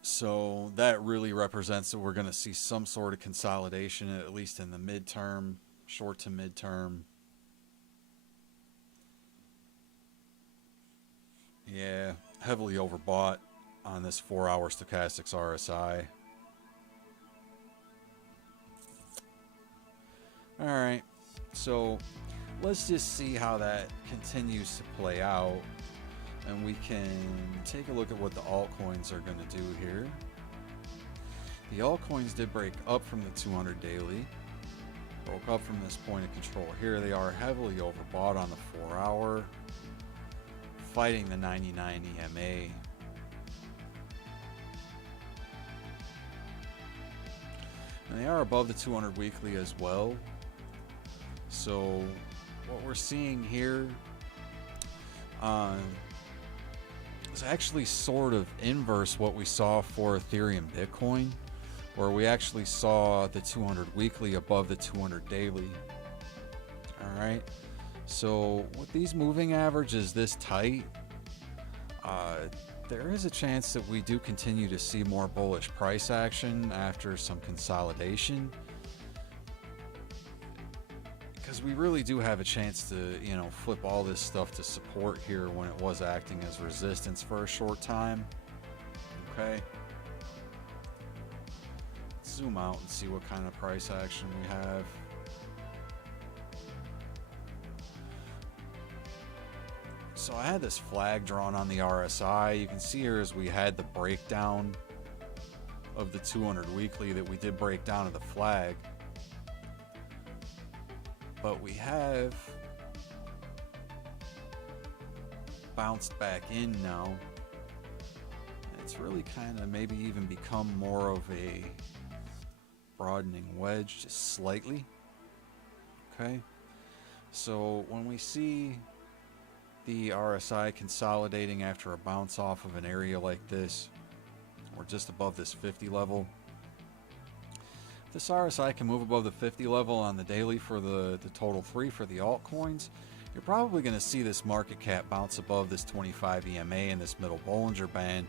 So that really represents that we're going to see some sort of consolidation, at least in the midterm, short to midterm. Yeah, heavily overbought on this 4-hour stochastics RSI. All right, so let's just see how that continues to play out, and we can take a look at what the altcoins are going to do here. The altcoins did break up from the 200 daily, broke up from this point of control. Here they are heavily overbought on the 4-hour, fighting the 99 EMA. And they are above the 200 weekly as well. So what we're seeing here is actually sort of inverse what we saw for Ethereum Bitcoin, where we actually saw the 200 weekly above the 200 daily. All right. So with these moving averages this tight, there is a chance that we do continue to see more bullish price action after some consolidation, because we really do have a chance to, you know, flip all this stuff to support here when it was acting as resistance for a short time. Okay. Let's zoom out and see what kind of price action we have. So I had this flag drawn on the RSI. You can see here as we had the breakdown of the 200 weekly that we did break down to the flag. But we have bounced back in now. It's really kind of maybe even become more of a broadening wedge, just slightly. Okay. So when we see the RSI consolidating after a bounce off of an area like this, or just above this 50 level, if this RSI can move above the 50 level on the daily for the total 3 for the altcoins, you're probably going to see this market cap bounce above this 25 EMA in this middle Bollinger Band,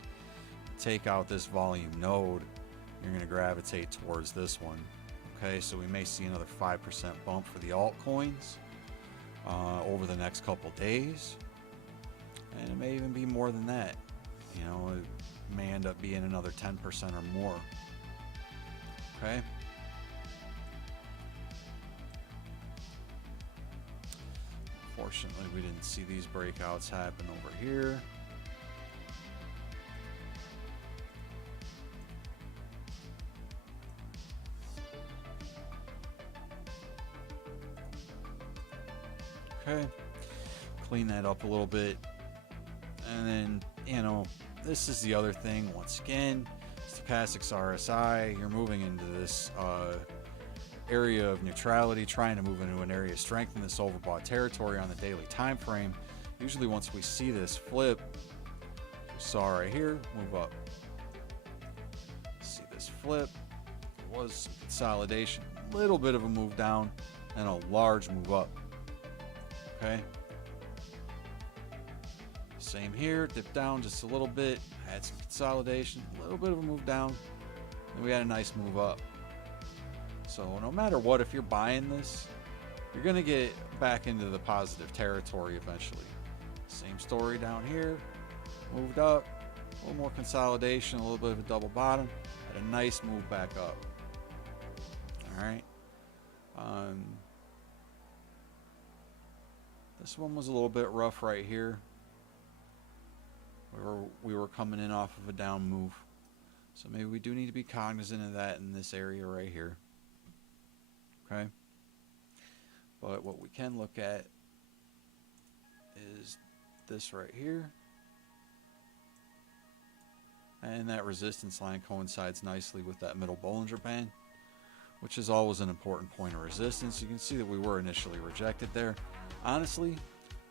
take out this volume node. You're going to gravitate towards this one. Okay, so we may see another 5% bump for the altcoins over the next couple days. And it may even be more than that. You know, it may end up being another 10% or more. Okay. Unfortunately, we didn't see these breakouts happen over here. Okay. Clean that up a little bit. And then, you know, this is the other thing. Once again, stochastics RSI, you're moving into this area of neutrality, trying to move into an area of strength in this overbought territory on the daily time frame. Usually once we see this flip, we saw right here, move up. See this flip, there was some consolidation, a little bit of a move down, and a large move up. Okay. Same here, dipped down just a little bit, had some consolidation, a little bit of a move down, and we had a nice move up. So no matter what, if you're buying this, you're going to get back into the positive territory eventually. Same story down here, moved up, a little more consolidation, a little bit of a double bottom, had a nice move back up. All right. This one was a little bit rough right here. We were coming in off of a down move. So maybe we do need to be cognizant of that in this area right here. Okay. But what we can look at is this right here. And that resistance line coincides nicely with that middle Bollinger Band, which is always an important point of resistance. You can see that we were initially rejected there. Honestly,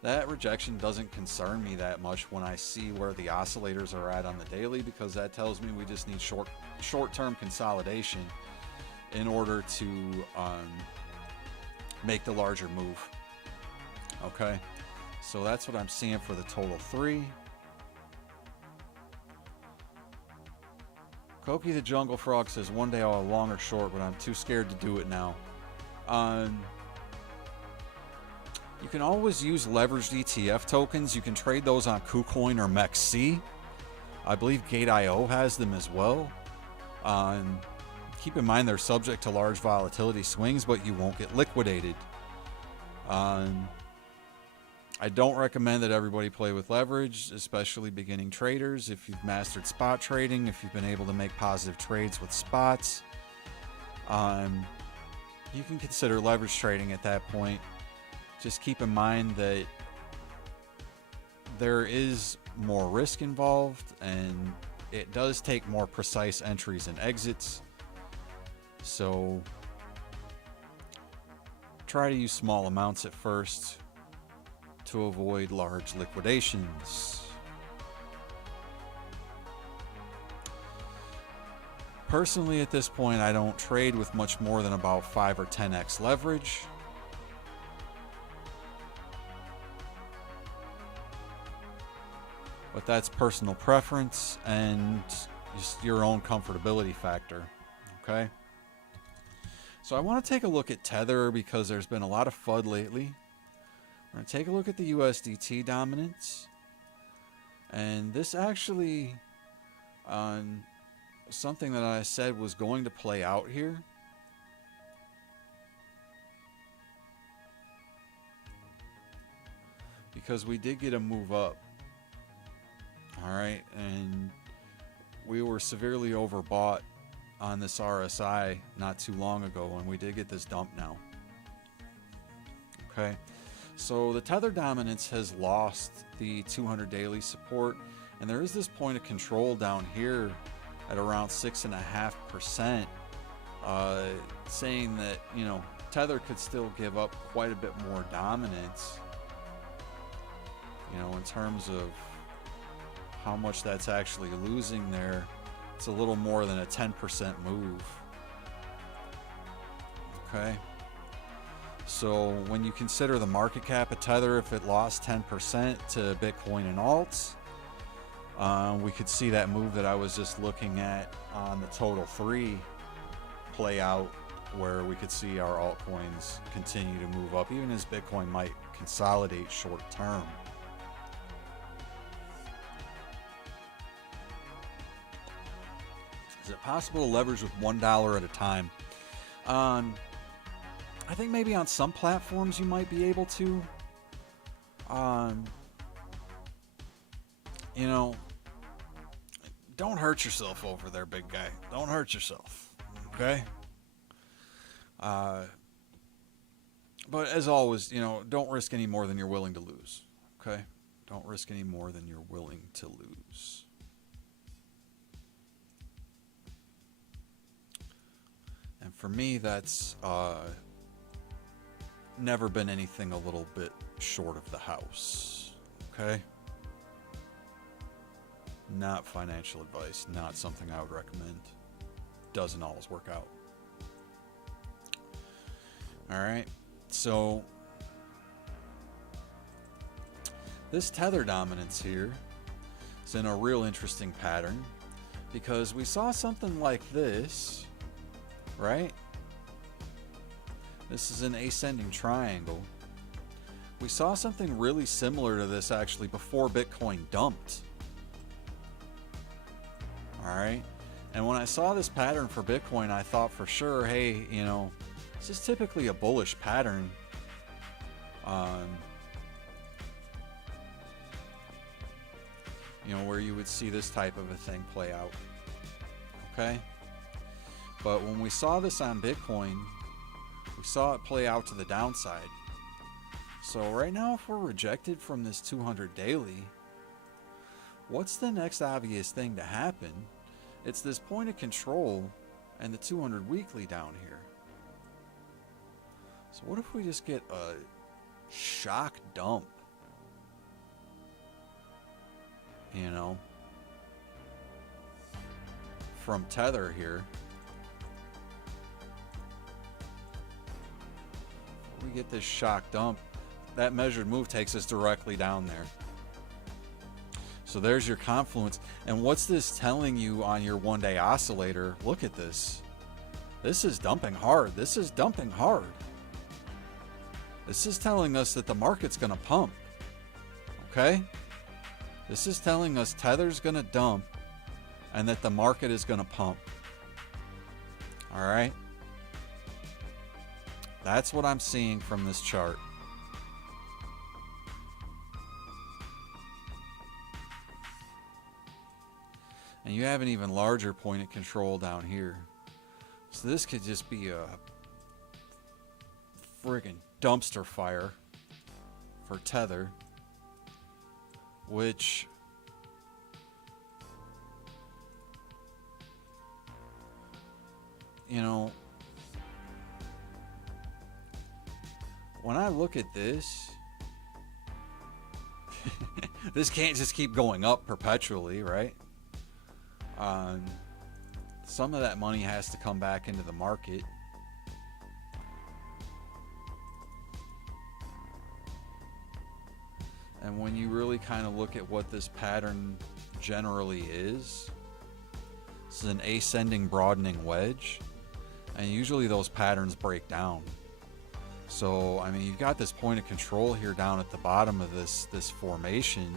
that rejection doesn't concern me that much when I see where the oscillators are at on the daily, because that tells me we just need short-term consolidation in order to make the larger move. Okay, so that's what I'm seeing for the total 3. Koki the Jungle Frog says one day I'll long or short, but I'm too scared to do it now. You can always use leveraged ETF tokens. You can trade those on KuCoin or MEXC. I believe Gate.io has them as well. Keep in mind they're subject to large volatility swings, but you won't get liquidated. I don't recommend that everybody play with leverage, especially beginning traders. If you've mastered spot trading, if you've been able to make positive trades with spots, you can consider leverage trading at that point. Just keep in mind that there is more risk involved, and it does take more precise entries and exits. So try to use small amounts at first to avoid large liquidations. Personally, at this point, I don't trade with much more than about 5 or 10x leverage. But that's personal preference and just your own comfortability factor. Okay? So I want to take a look at Tether because there's been a lot of FUD lately. We're going to take a look at the USDT dominance. And this actually, something that I said was going to play out here. Because we did get a move up. Alright, and we were severely overbought on this RSI not too long ago, and we did get this dump now. Okay. So the Tether dominance has lost the 200 daily support, and there is this point of control down here at around 6.5%, saying that, you know, Tether could still give up quite a bit more dominance, you know, in terms of how much that's actually losing there. It's a little more than a 10% move. Okay. So when you consider the market cap of Tether, if it lost 10% to Bitcoin and alts, we could see that move that I was just looking at on the total 3 play out, where we could see our altcoins continue to move up, even as Bitcoin might consolidate short term. Is it possible to leverage with $1 at a time? I think maybe on some platforms you might be able to. You know, don't hurt yourself over there, big guy. Don't hurt yourself, okay? But as always, you know, don't risk any more than you're willing to lose, okay? Don't risk any more than you're willing to lose. And for me, that's never been anything a little bit short of the house. Okay? Not financial advice. Not something I would recommend. Doesn't always work out. Alright. So this Tether dominance here is in a real interesting pattern, because we saw something like this, right? This is an ascending triangle. We saw something really similar to this actually before Bitcoin dumped. Alright? And when I saw this pattern for Bitcoin, I thought for sure, hey, you know, this is typically a bullish pattern. You know, where you would see this type of a thing play out. Okay? But when we saw this on Bitcoin, we saw it play out to the downside. So right now, if we're rejected from this 200 daily, what's the next obvious thing to happen? It's this point of control and the 200 weekly down here. So what if we just get a shock dump? You know, from Tether here. We get this shock dump. That measured move takes us directly down there. So there's your confluence. And what's this telling you on your one-day oscillator? Look at this. This is dumping hard. This is dumping hard. This is telling us that the market's going to pump. Okay? This is telling us Tether's going to dump and that the market is going to pump. All right? That's what I'm seeing from this chart. And you have an even larger point of control down here. So this could just be a friggin' dumpster fire for Tether, which you know, when I look at this, this can't just keep going up perpetually, right? Some of that money has to come back into the market. And when you really kind of look at what this pattern generally is, this is an ascending broadening wedge, and usually those patterns break down. So, I mean, you've got this point of control here down at the bottom of this formation.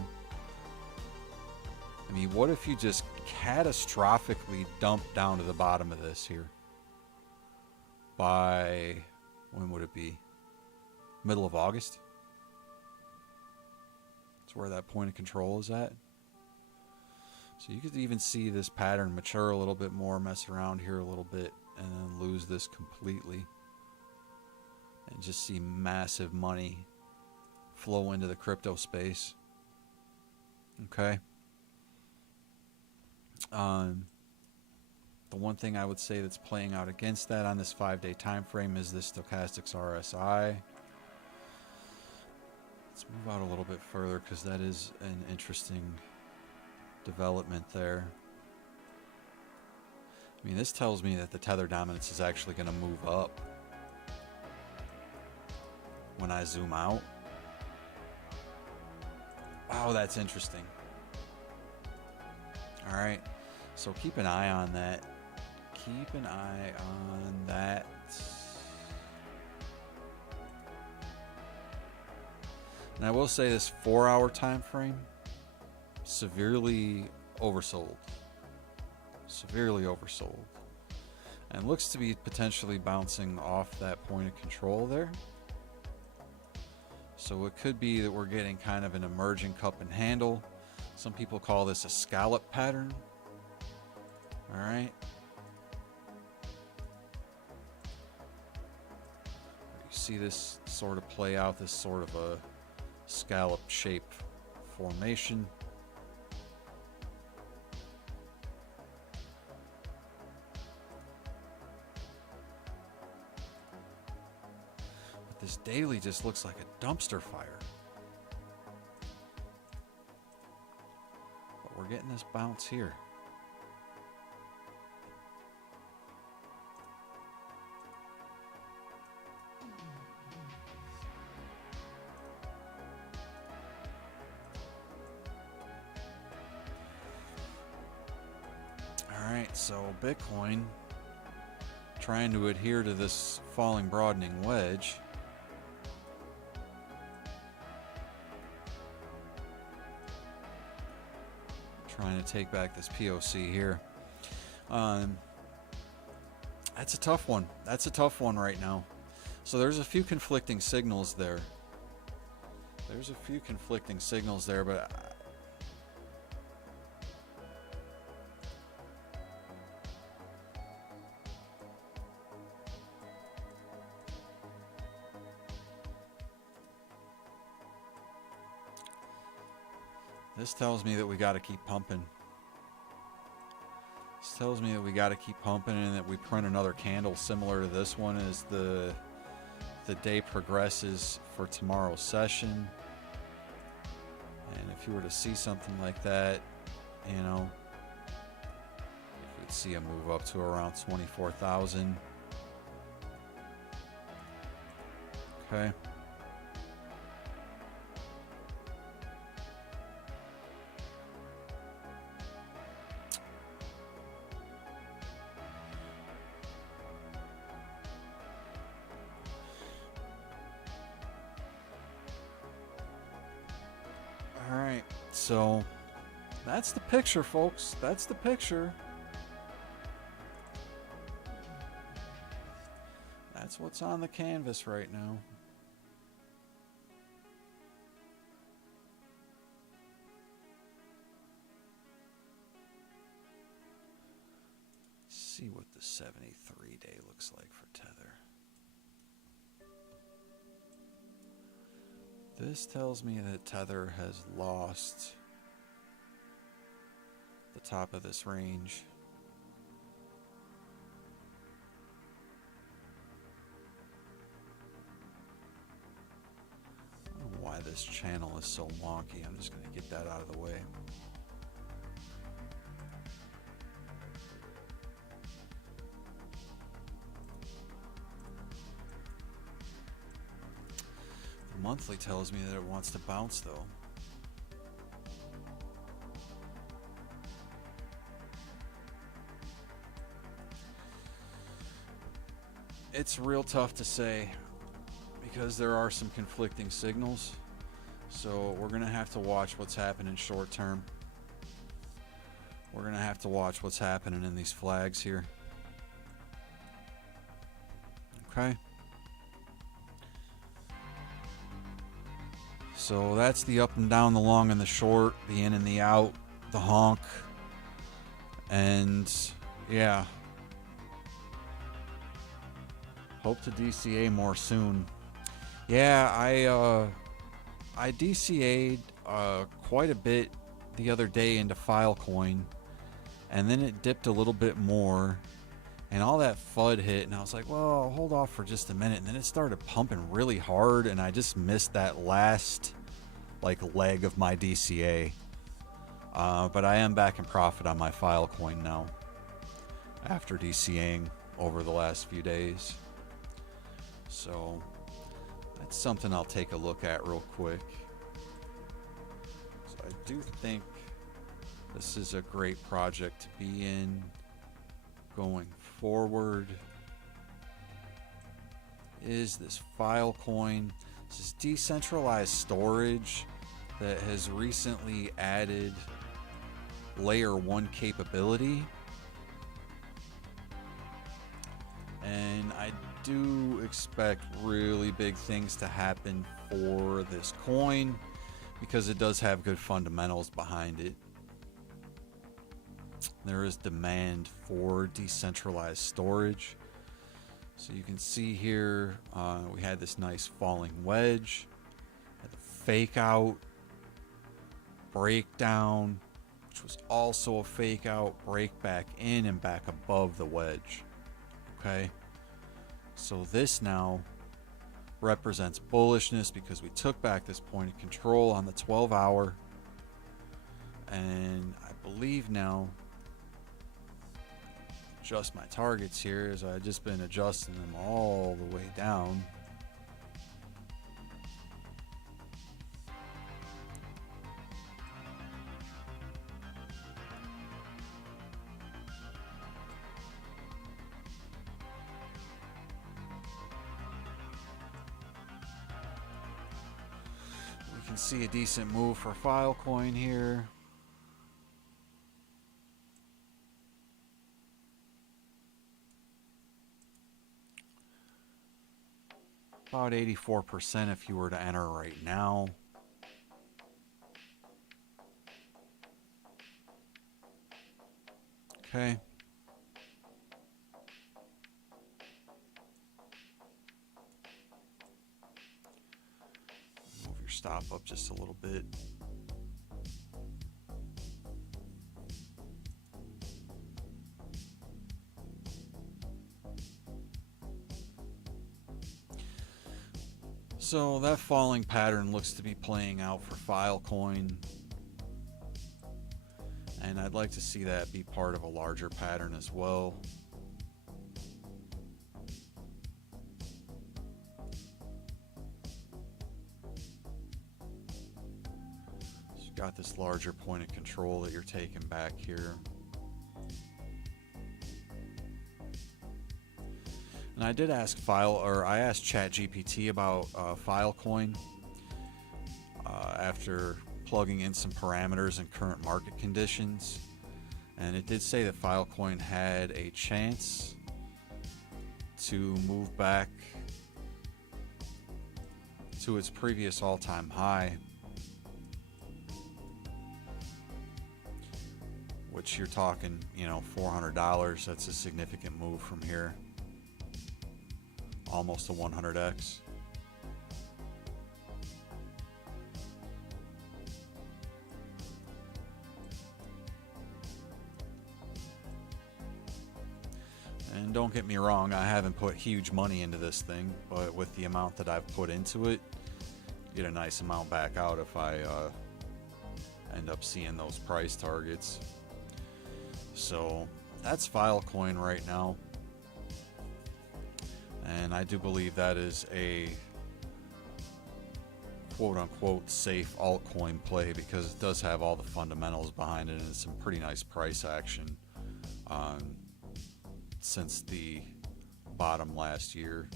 I mean, what if you just catastrophically dump down to the bottom of this here by, when would it be? Middle of August? That's where that point of control is at. So you could even see this pattern mature a little bit more, mess around here a little bit, and then lose this completely. And just see massive money flow into the crypto space. Okay. The one thing I would say that's playing out against that on this 5-day time frame is this stochastics RSI. Let's move out a little bit further because that is an interesting development there. I mean, this tells me that the Tether dominance is actually going to move up when I zoom out. Wow, that's interesting. All right, so keep an eye on that. Keep an eye on that. And I will say this 4-hour time frame, severely oversold. Severely oversold. And looks to be potentially bouncing off that point of control there. So it could be that we're getting kind of an emerging cup and handle. Some people call this a scallop pattern. All right. You see this sort of play out, this sort of a scallop shape formation. But this daily just looks like a dumpster fire. But we're getting this bounce here. So Bitcoin trying to adhere to this falling broadening wedge. Trying to take back this POC here. That's a tough one. That's a tough one right now. So there's a few conflicting signals there. But This tells me that we got to keep pumping. This tells me that we got to keep pumping and that we print another candle similar to this one as the day progresses for tomorrow's session. And if you were to see something like that, you know, you could see a move up to around 24,000. Okay. All right, so that's the picture, folks. That's the picture. That's what's on the canvas right now. Let's see what the 73 day looks like for Tether. This tells me that Tether has lost the top of this range. I don't know why this channel is so wonky. I'm just going to get that out of the way. Monthly tells me that it wants to bounce though. It's real tough to say because there are some conflicting signals. So we're going to have to watch what's happening short term. We're going to have to watch what's happening in these flags here. Okay. So that's the up and down, the long and the short, the in and the out, the honk. And yeah. Hope to DCA more soon. Yeah, I DCA'd quite a bit the other day into Filecoin. And then it dipped a little bit more. And all that FUD hit, and I was like, well, I'll hold off for just a minute. And then it started pumping really hard, and I just missed that last leg of my DCA. But I am back in profit on my Filecoin now after DCAing over the last few days. So that's something I'll take a look at real quick. So I do think this is a great project to be in going forward. Is this Filecoin. This is decentralized storage that has recently added layer 1 capability. And I do expect really big things to happen for this coin because it does have good fundamentals behind it. There is demand for decentralized storage. So you can see here, we had this nice falling wedge, had the fake out, breakdown, which was also a fake out, break back in and back above the wedge. Okay. So this now represents bullishness because we took back this point of control on the 12-hour. And I believe now, adjust my targets here as I've just been adjusting them all the way down. We can see a decent move for Filecoin here. About 84% if you were to enter right now. Okay. Move your stop up just a little bit. So that falling pattern looks to be playing out for Filecoin. And I'd like to see that be part of a larger pattern as well. So you've got this larger point of control that you're taking back here. And I did ask I asked ChatGPT about Filecoin after plugging in some parameters and current market conditions, and it did say that Filecoin had a chance to move back to its previous all-time high, which you're talking, you know, $400. That's a significant move from here. Almost a 100x. And don't get me wrong, I haven't put huge money into this thing, but with the amount that I've put into it, get a nice amount back out if I end up seeing those price targets. So that's Filecoin right now. And I do believe that is a quote-unquote safe altcoin play because it does have all the fundamentals behind it, and it's some pretty nice price action since the bottom last year.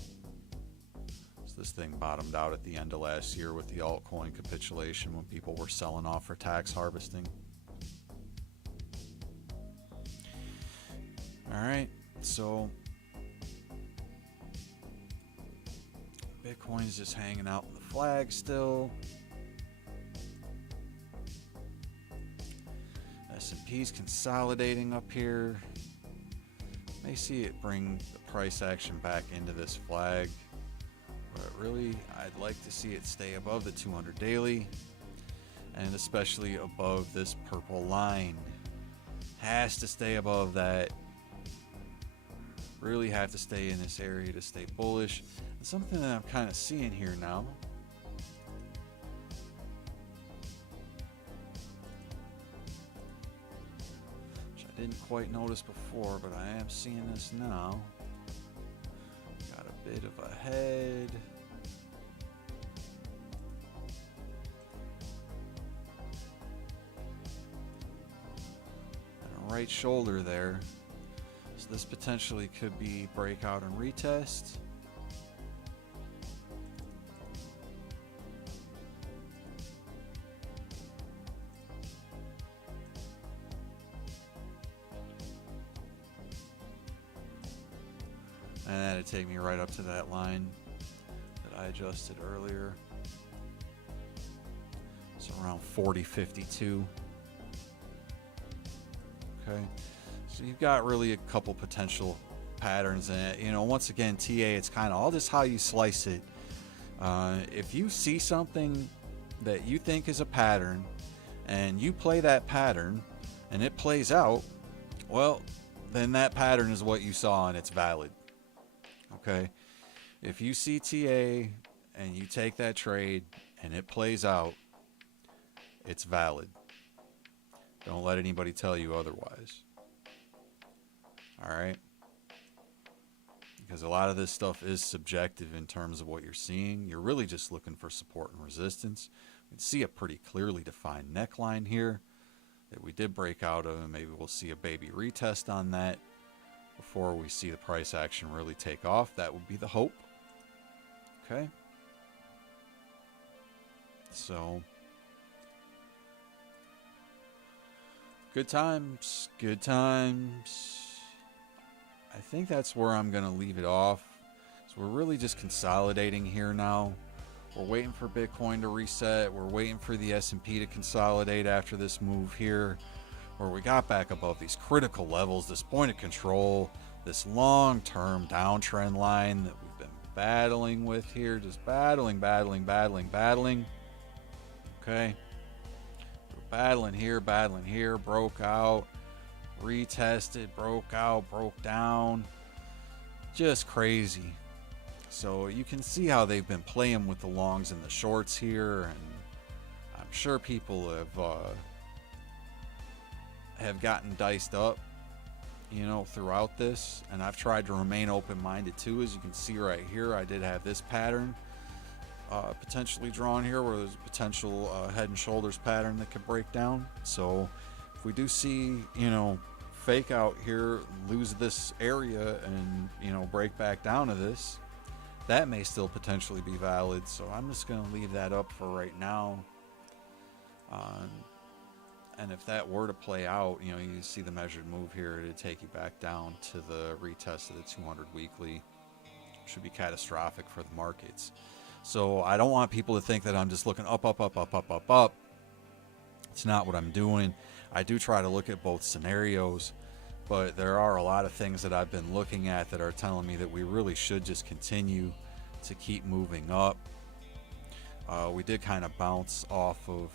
So this thing bottomed out at the end of last year with the altcoin capitulation when people were selling off for tax harvesting. Alright, so Bitcoin's just hanging out in the flag still. S&P's consolidating up here. May see it bring the price action back into this flag, but really I'd like to see it stay above the 200 daily, and especially above this purple line. Has to stay above that. Really have to stay in this area to stay bullish. And something that I'm kind of seeing here now, which I didn't quite notice before, but I am seeing this now. Got a bit of a head. And a right shoulder there. So this potentially could be breakout and retest. And that'd take me right up to that line that I adjusted earlier. It's around 40.52. Okay. So you've got really a couple potential patterns, and you know, once again, TA, it's kind of all just how you slice it. If you see something that you think is a pattern, and you play that pattern, and it plays out, well, then that pattern is what you saw, and it's valid. Okay, if you see TA and you take that trade and it plays out, it's valid. Don't let anybody tell you otherwise. Alright? Because a lot of this stuff is subjective in terms of what you're seeing. You're really just looking for support and resistance. You can see a pretty clearly defined neckline here that we did break out of, and maybe we'll see a baby retest on that before we see the price action really take off. That would be the hope. Okay? So good times, good times. I think that's where I'm going to leave it off. So we're really just consolidating here now. We're waiting for Bitcoin to reset. We're waiting for the S&P to consolidate after this move here, where we got back above these critical levels, this point of control, this long-term downtrend line that we've been battling with here. Just battling. Okay. We're battling here, broke out. Retested, broke out, broke down. Just crazy. So you can see how they've been playing with the longs and the shorts here, and I'm sure people have gotten diced up, you know, throughout this, and I've tried to remain open-minded too. As you can see right here, I did have this pattern potentially drawn here, where there's a potential head and shoulders pattern that could break down. So if we do see, you know, fake out here, lose this area, and, you know, break back down to this, that may still potentially be valid. So I'm just going to leave that up for right now. And if that were to play out, you know, you see the measured move here to take you back down to the retest of the 200 weekly. Should be catastrophic for the markets. So I don't want people to think that I'm just looking up, up, up, up, up, up, up. It's not what I'm doing. I do try to look at both scenarios, but there are a lot of things that I've been looking at that are telling me that we really should just continue to keep moving up. We did kind of bounce off of,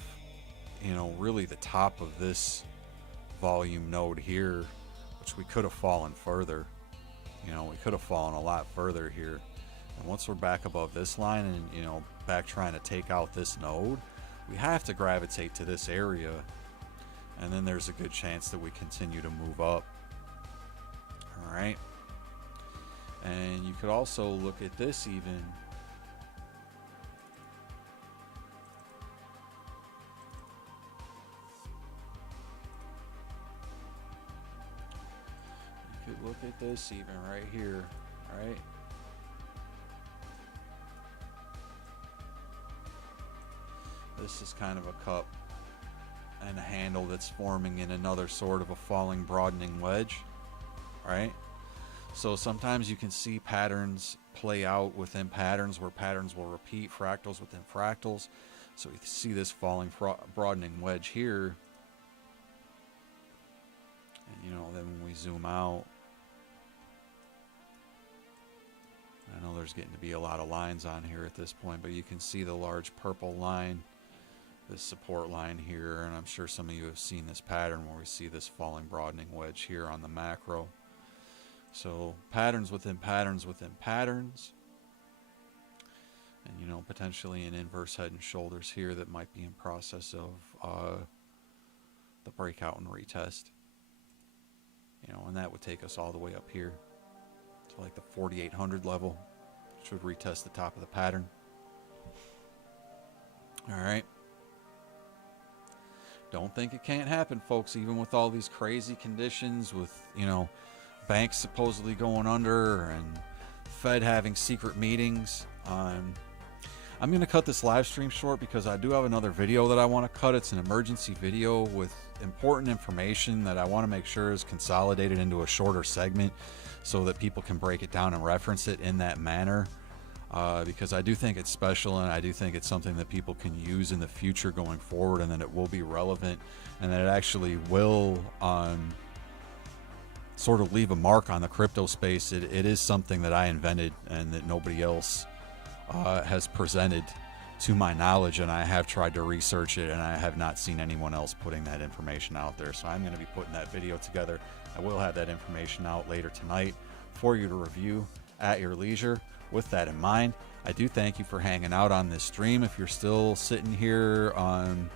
you know, really the top of this volume node here, which we could have fallen further. You know, we could have fallen a lot further here. And once we're back above this line and, you know, back trying to take out this node, we have to gravitate to this area. And then there's a good chance that we continue to move up. All right. And you could also look at this even. You could look at this even right here, right? This is kind of a cup and a handle that's forming in another sort of a falling broadening wedge, right? So sometimes you can see patterns play out within patterns, where patterns will repeat, fractals within fractals. So you see this falling broadening wedge here, and, you know, then when we zoom out, I know there's getting to be a lot of lines on here at this point, but you can see the large purple line, this support line here, and I'm sure some of you have seen this pattern where we see this falling broadening wedge here on the macro. So patterns within patterns within patterns, and, you know, potentially an inverse head and shoulders here that might be in process of the breakout and retest, you know, and that would take us all the way up here to like the 4,800 level, which would retest the top of the pattern. All right. Don't think it can't happen, folks, even with all these crazy conditions, with, you know, banks supposedly going under and Fed having secret meetings. I'm going to cut this live stream short because I do have another video that I want to cut. It's an emergency video with important information that I want to make sure is consolidated into a shorter segment so that people can break it down and reference it in that manner. Because I do think it's special, and I do think it's something that people can use in the future going forward, and that it will be relevant, and that it actually will sort of leave a mark on the crypto space. It is something that I invented and that nobody else has presented to my knowledge, and I have tried to research it, and I have not seen anyone else putting that information out there. So I'm going to be putting that video together. I will have that information out later tonight for you to review at your leisure. With that in mind, I do thank you for hanging out on this stream. If you're still sitting here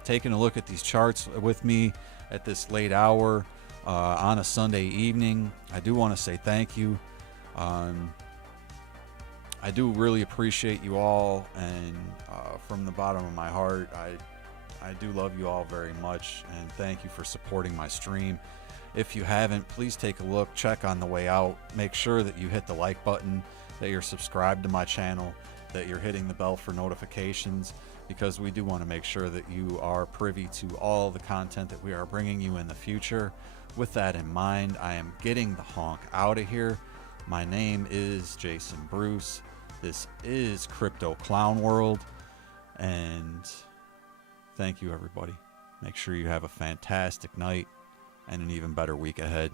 taking a look at these charts with me at this late hour on a Sunday evening, I do want to say thank you. I do really appreciate you all, and from the bottom of my heart, I do love you all very much, and thank you for supporting my stream. If you haven't, please take a look, check on the way out, make sure that you hit the like button, that you're subscribed to my channel, that you're hitting the bell for notifications, because we do want to make sure that you are privy to all the content that we are bringing you in the future. With that in mind, I am getting the honk out of here. My name is Jason Bruce. This is Crypto Clown World, and thank you, everybody. Make sure you have a fantastic night and an even better week ahead.